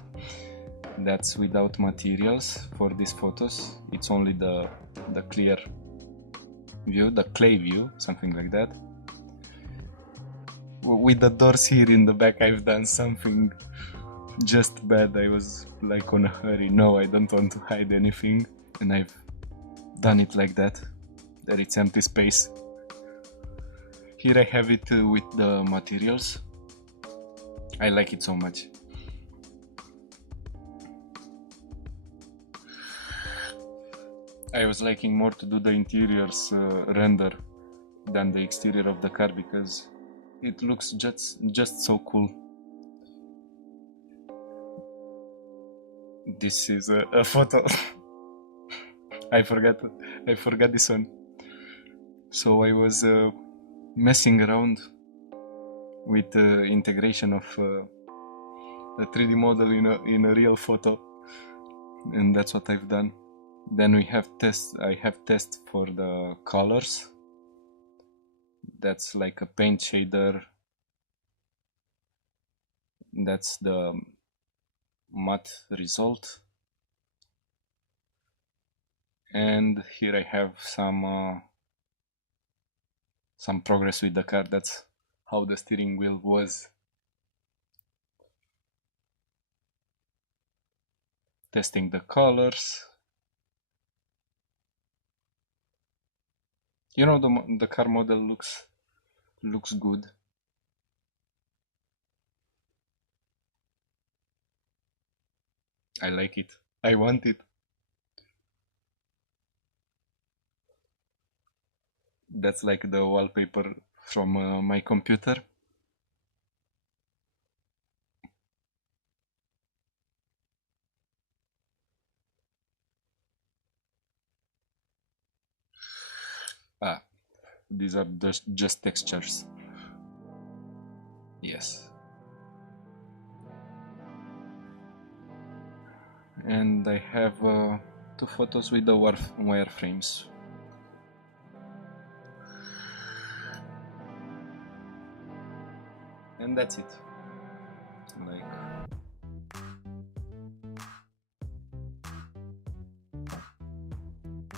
That's without materials for these photos. It's only the clear view, the clay view, something like that. With the doors here in the back, I've done something just bad. I was like on a hurry. No, I don't want to hide anything, and I've done it like that. There it's empty space. Here I have it with the materials. I like it so much. I was liking more to do the interiors render than the exterior of the car because it looks just so cool. This is a photo. I forgot this one. So I was messing around with the integration of a 3D model in a real photo, and that's what I've done. Then I have test for the colors. That's like a paint shader. That's the matte result. And here I have some progress with the car. That's how the steering wheel was. Testing the colors. You know, the car model looks good. I like it. I want it. That's like the wallpaper from my computer. These are just textures. Yes. And I have 2 photos with the wireframes. And that's it. Like,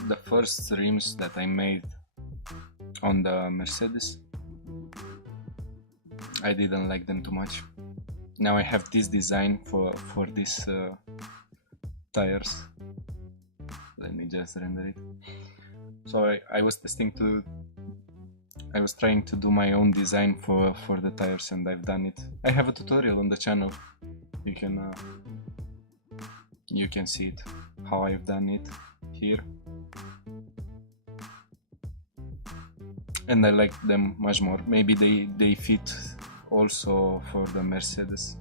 the first rims that I made on the Mercedes, I didn't like them too much. Now I have this design for these tires. Let me just render it. So I was trying to do my own design for the tires, and I've done it. I have a tutorial on the channel. You can see it, how I've done it here. And I like them much more. Maybe they fit also for the Mercedes.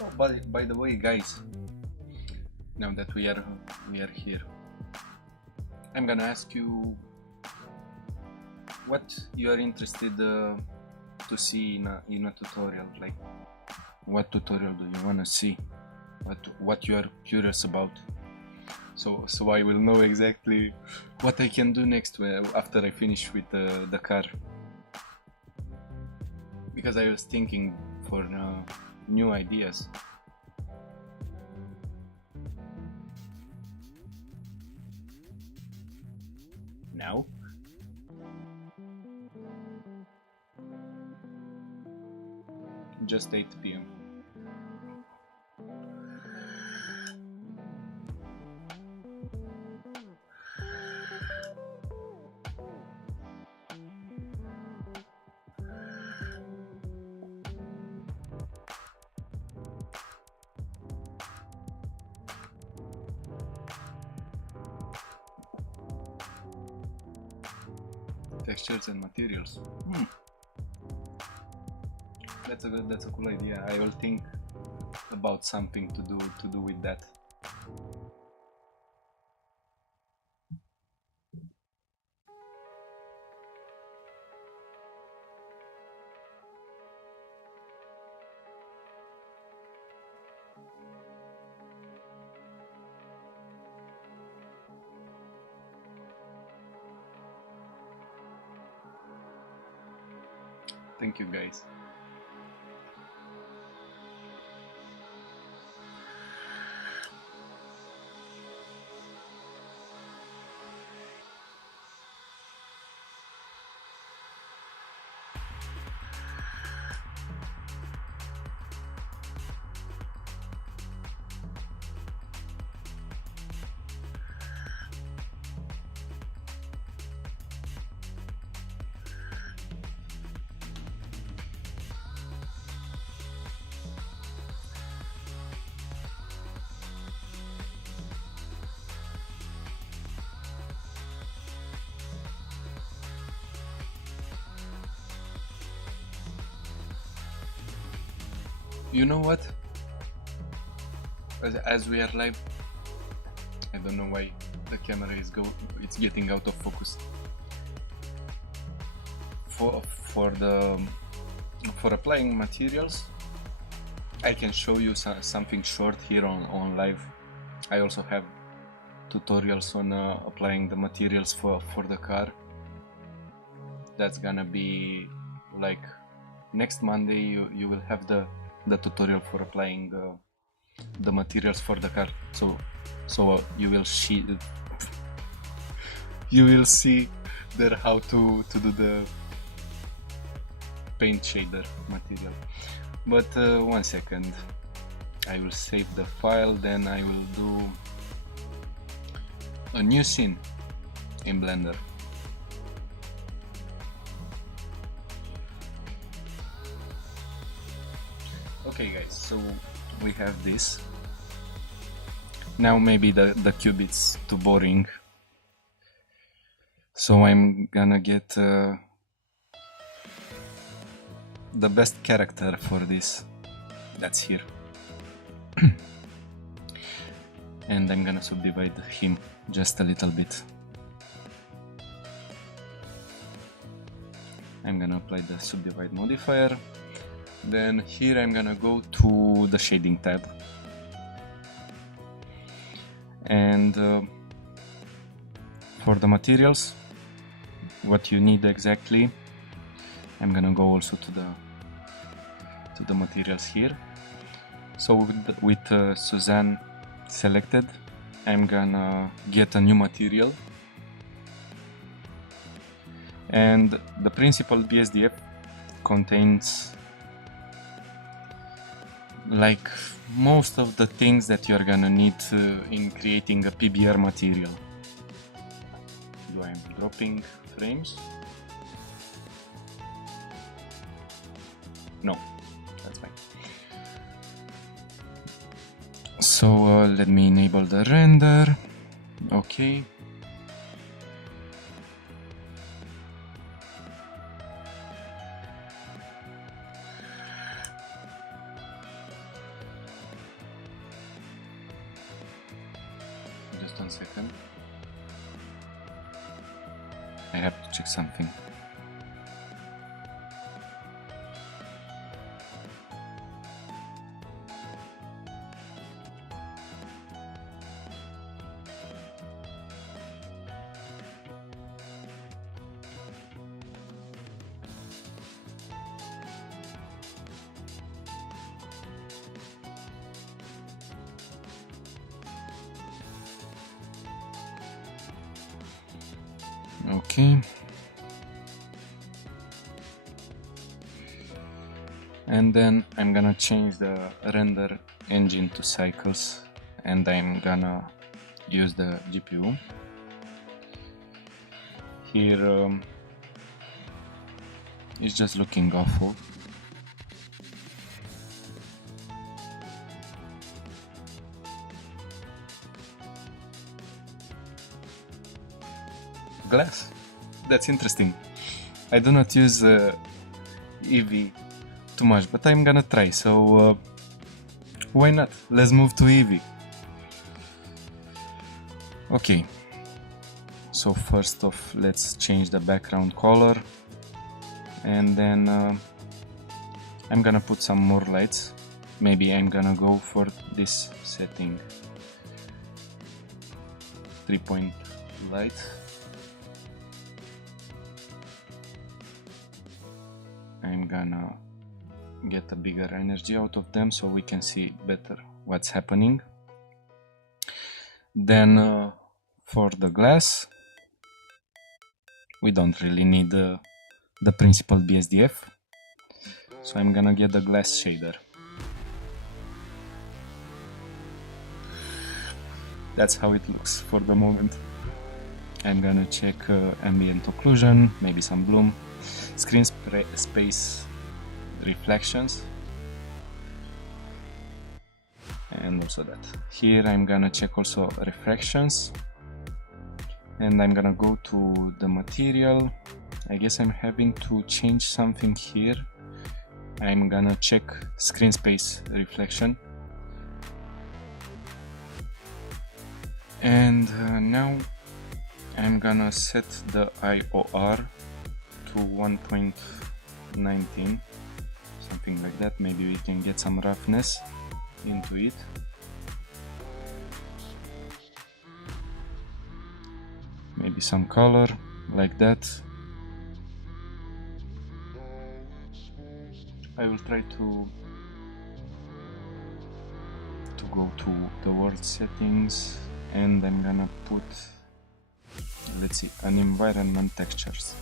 Oh, by the way, guys, now that we are here, I'm gonna ask you what you are interested to see in a tutorial. Like, what tutorial do you wanna see? What you are curious about? So I will know exactly what I can do next after I finish with the car. Because I was thinking for new ideas. Now? Just 8 p.m. Textures and materials. That's a cool idea. I will think about something to do with that. Thank you, guys. You know what? As we are live, I don't know why the camera is it's getting out of focus. For applying materials, I can show you something short here on live. I also have tutorials on applying the materials for the car. That's gonna be like next Monday. You will have the tutorial for applying the materials for the car. So you will see there how to do the paint shader material. But 1 second, I will save the file, then I will do a new scene in Blender. Okay guys, so we have this. Now maybe the cube is too boring, so I'm gonna get the best character for this. That's here. And I'm gonna subdivide him just a little bit. I'm gonna apply the subdivide modifier. Then here I'm gonna go to the shading tab, and for the materials, what you need exactly, I'm gonna go also to the materials here. So with Suzanne selected, I'm gonna get a new material, and the principal BSDF contains like most of the things that you're gonna need in creating a PBR material. I'm dropping frames. No, that's fine. So let me enable the render. Okay. Just 1 second. I have to check something. Okay. And then I'm gonna change the render engine to cycles, and I'm gonna use the GPU. Here it's just looking awful. Glass. That's interesting. I do not use EV too much, but I'm gonna try, so why not? Let's move to EV. Okay, so first off, let's change the background color, and then I'm gonna put some more lights. Maybe I'm gonna go for this setting, 3-point light. I'm gonna get a bigger energy out of them so we can see better what's happening. Then for the glass, we don't really need the principal BSDF, so I'm gonna get the glass shader. That's how it looks for the moment. I'm gonna check ambient occlusion, maybe some bloom, screen space reflections, and also that. Here I'm gonna check also refractions, and I'm gonna go to the material. I guess I'm having to change something here. I'm gonna check screen space reflection, and now I'm gonna set the IOR to 1.19, something like that. Maybe we can get some roughness into it. Maybe some color like that. I will try to go to the world settings, and I'm gonna put, let's see, an environment textures.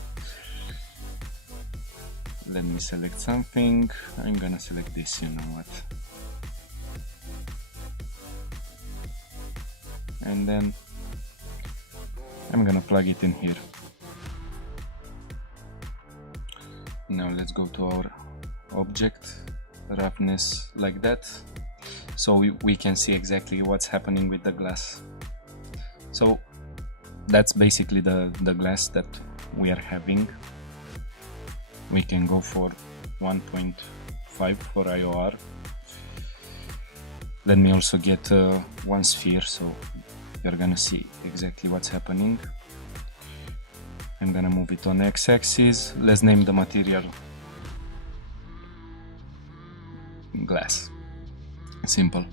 Let me select something. I'm gonna select this, you know what. And then I'm gonna plug it in here. Now let's go to our object, roughness like that, so we can see exactly what's happening with the glass. So that's basically the glass that we are having. We can go for 1.5 for IOR. Let me also get one sphere, so you're gonna see exactly what's happening. I'm gonna move it on x-axis. Let's name the material glass. Simple.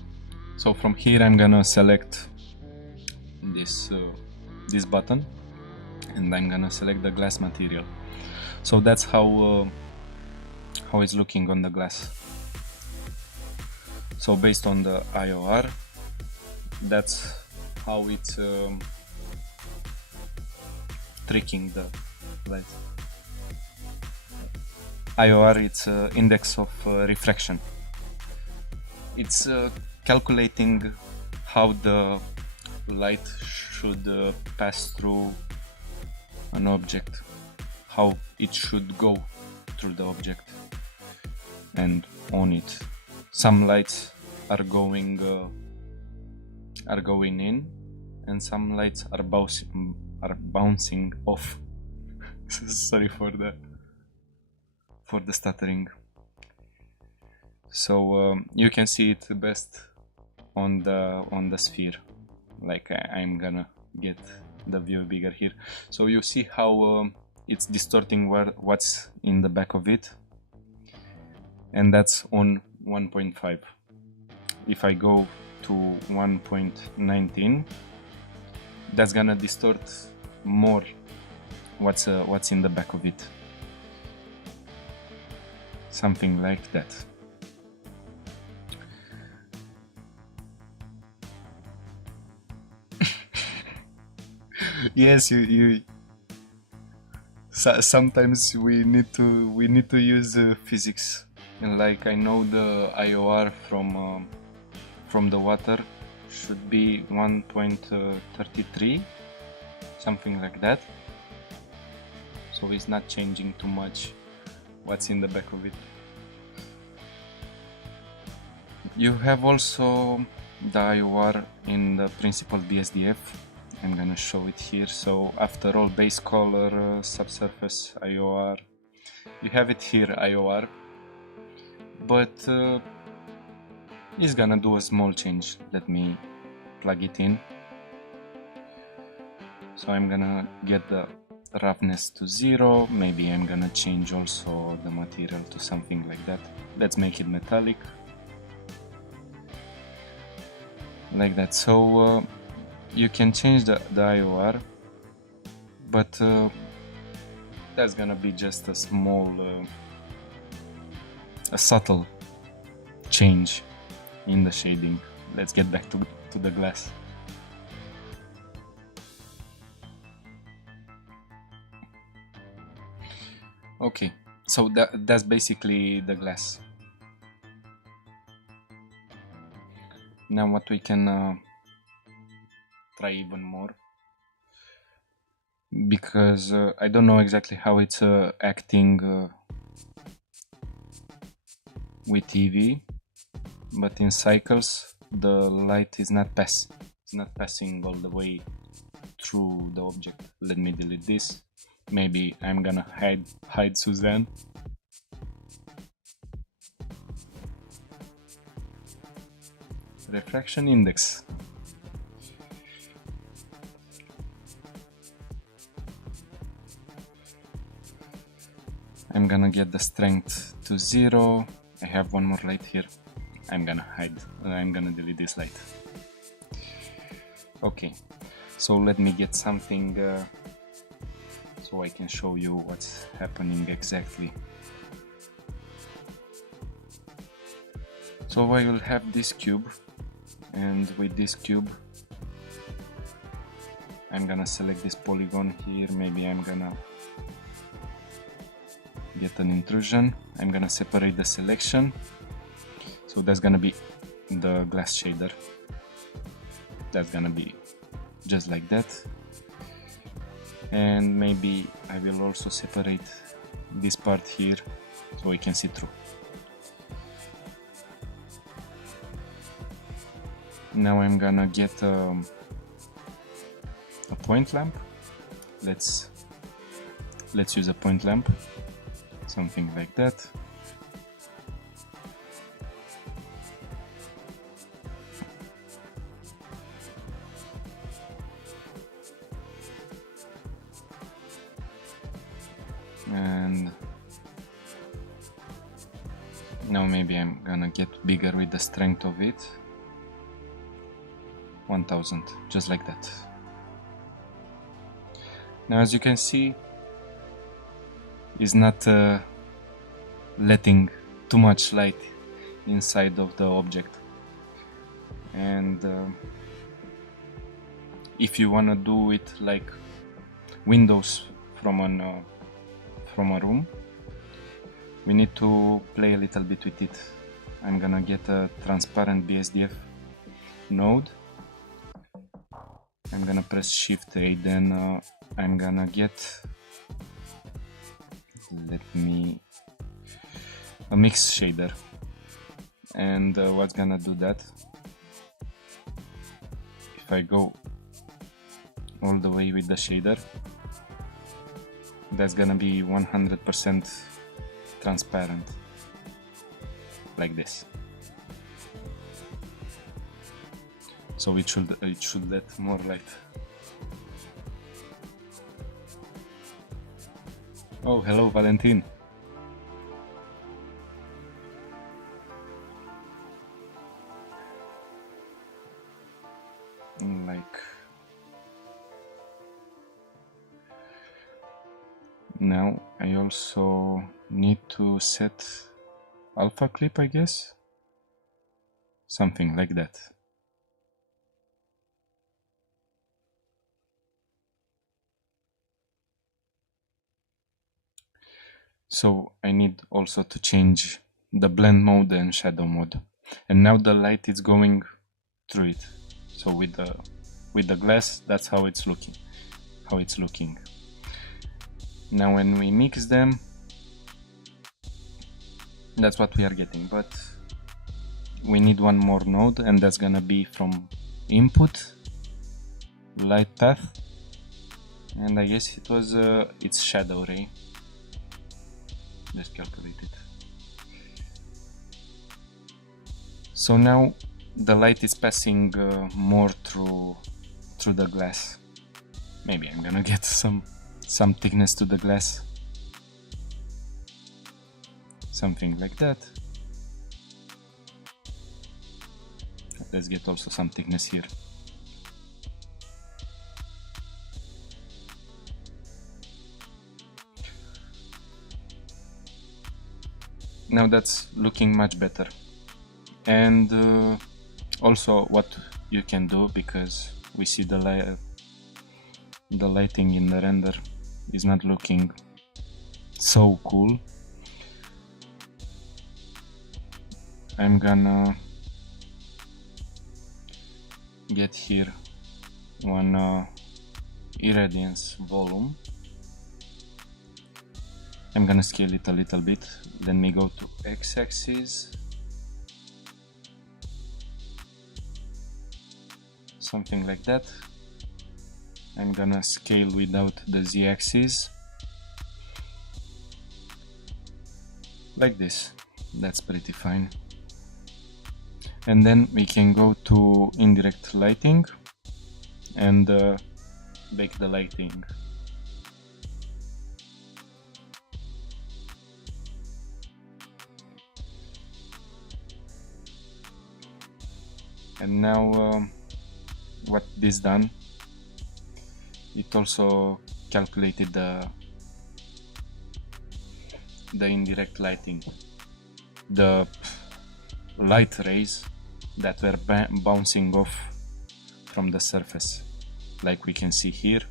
So from here I'm gonna select this button, and I'm gonna select the glass material. So that's how it's looking on the glass. So based on the IOR, that's how it's tricking the light. IOR, it's index of refraction. It's calculating how the light should pass through an object, how it should go through the object and on it. Some lights are going in, and some lights are bouncing off. Sorry for the stuttering. So you can see it best on the sphere. Like I'm gonna get the view bigger here, so you see how it's distorting what's in the back of it, and that's on 1.5. If I go to 1.19, that's gonna distort more what's in the back of it, something like that. Yes, you sometimes we need to use physics, and like I know the IOR from the water should be 1.33, something like that, so it's not changing too much what's in the back of it. You have also the IOR in the principal BSDF. I'm gonna show it here. So after all, base color, subsurface, IOR, you have it here, IOR, but it's gonna do a small change. Let me plug it in. So I'm gonna get the roughness to 0. Maybe I'm gonna change also the material to something like that. Let's make it metallic, like that. So you can change the IOR, but that's gonna be just a small, a subtle change in the shading. Let's get back to the glass. Okay, so that's basically the glass. Now what we can try even more, because I don't know exactly how it's acting with TV, but in cycles the light is not passing all the way through the object. Let me delete this. Maybe I'm gonna hide Suzanne. Refraction index. I'm gonna get the strength to 0. I have one more light here. I'm gonna delete this light. Okay, so let me get something so I can show you what's happening exactly. So I will have this cube, and with this cube I'm gonna select this polygon here. Maybe I'm gonna get an intrusion. I'm gonna separate the selection, so that's gonna be the glass shader. That's gonna be just like that. And maybe I will also separate this part here so we can see through. Now I'm gonna get a point lamp. Let's use a point lamp, something like that. And now maybe I'm gonna get bigger with the strength of it. 1000, just like that. Now as you can see, it's not letting too much light inside of the object. And if you wanna do it like windows from a room, we need to play a little bit with it. I'm gonna get a transparent BSDF node. I'm gonna press Shift A, then I'm gonna get, a mix shader. And what's gonna do that? If I go all the way with the shader, that's gonna be 100% transparent, like this. So it should let more light. Oh, hello, Valentin. Now I also need to set alpha clip, I guess, something like that. So I need also to change the blend mode and shadow mode. And now the light is going through it. So with the glass, that's how it's looking. Now when we mix them, that's what we are getting, but we need one more node, and that's gonna be from input, light path, and I guess it was its shadow ray. Let's calculate it. So now the light is passing more through the glass. Maybe I'm gonna get some thickness to the glass, something like that. Let's get also some thickness here. Now that's looking much better. And also what you can do, because we see the lighting in the render is not looking so cool, I'm gonna get here one irradiance volume. I'm gonna scale it a little bit. Then we go to x-axis, something like that. I'm gonna scale without the z-axis, like this. That's pretty fine. And then we can go to indirect lighting and bake the lighting. And now what this done, it also calculated the indirect lighting, the light rays that were bouncing off from the surface, like we can see here.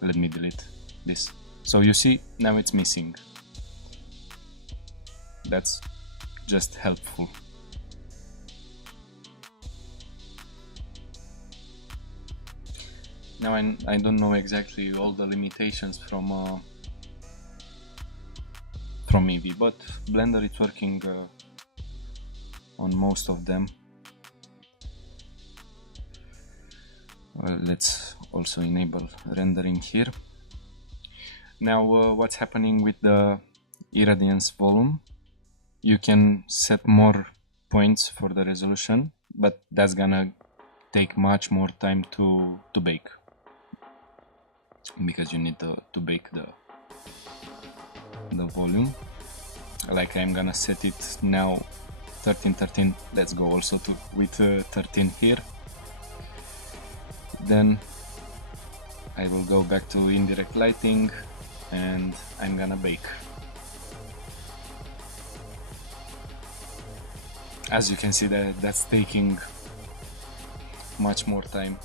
Let me delete this. So you see, now it's missing. That's just helpful. Now I don't know exactly all the limitations from Eevee, but Blender is working on most of them. Well, let's also enable rendering here. Now what's happening with the irradiance volume? You can set more points for the resolution, but that's gonna take much more time to bake, because you need to bake the volume. Like I'm gonna set it now 13. Let's go also with 13 here. Then I will go back to indirect lighting and I'm gonna bake. As you can see, that's taking much more time.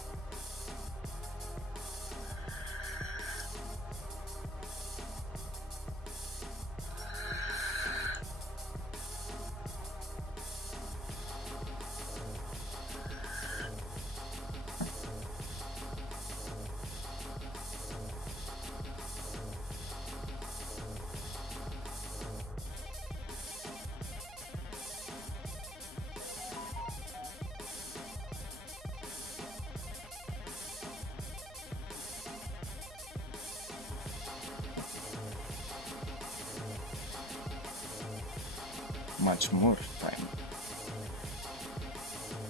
Much more time.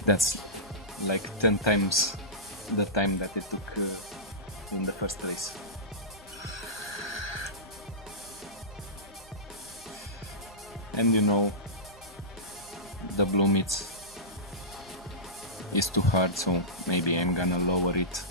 That's like 10 times the time that it took in the first place. And you know, the bloom is too hard, so maybe I'm gonna lower it.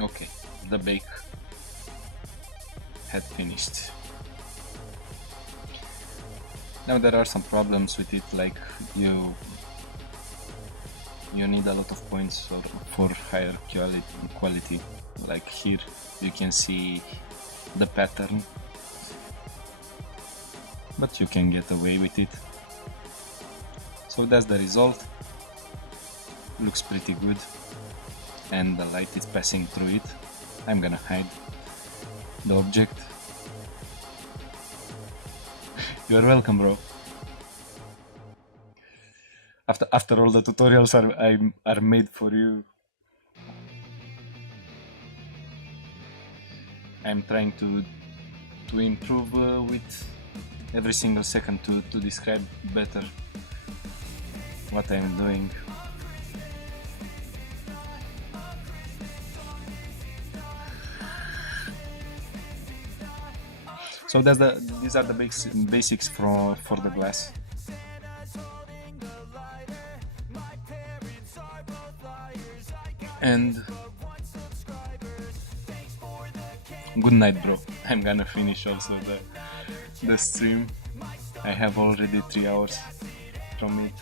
Okay, the bake had finished. Now there are some problems with it, like you need a lot of points for higher quality. Like here you can see the pattern, but you can get away with it. So that's the result. Looks pretty good, and the light is passing through it. I'm gonna hide the object. You're welcome, bro. After all the tutorials are made for you. I'm trying to improve with every single second to describe better what I'm doing. So these are the basics for the glass. And good night, bro. I'm gonna finish also the stream. I have already 3 hours from it.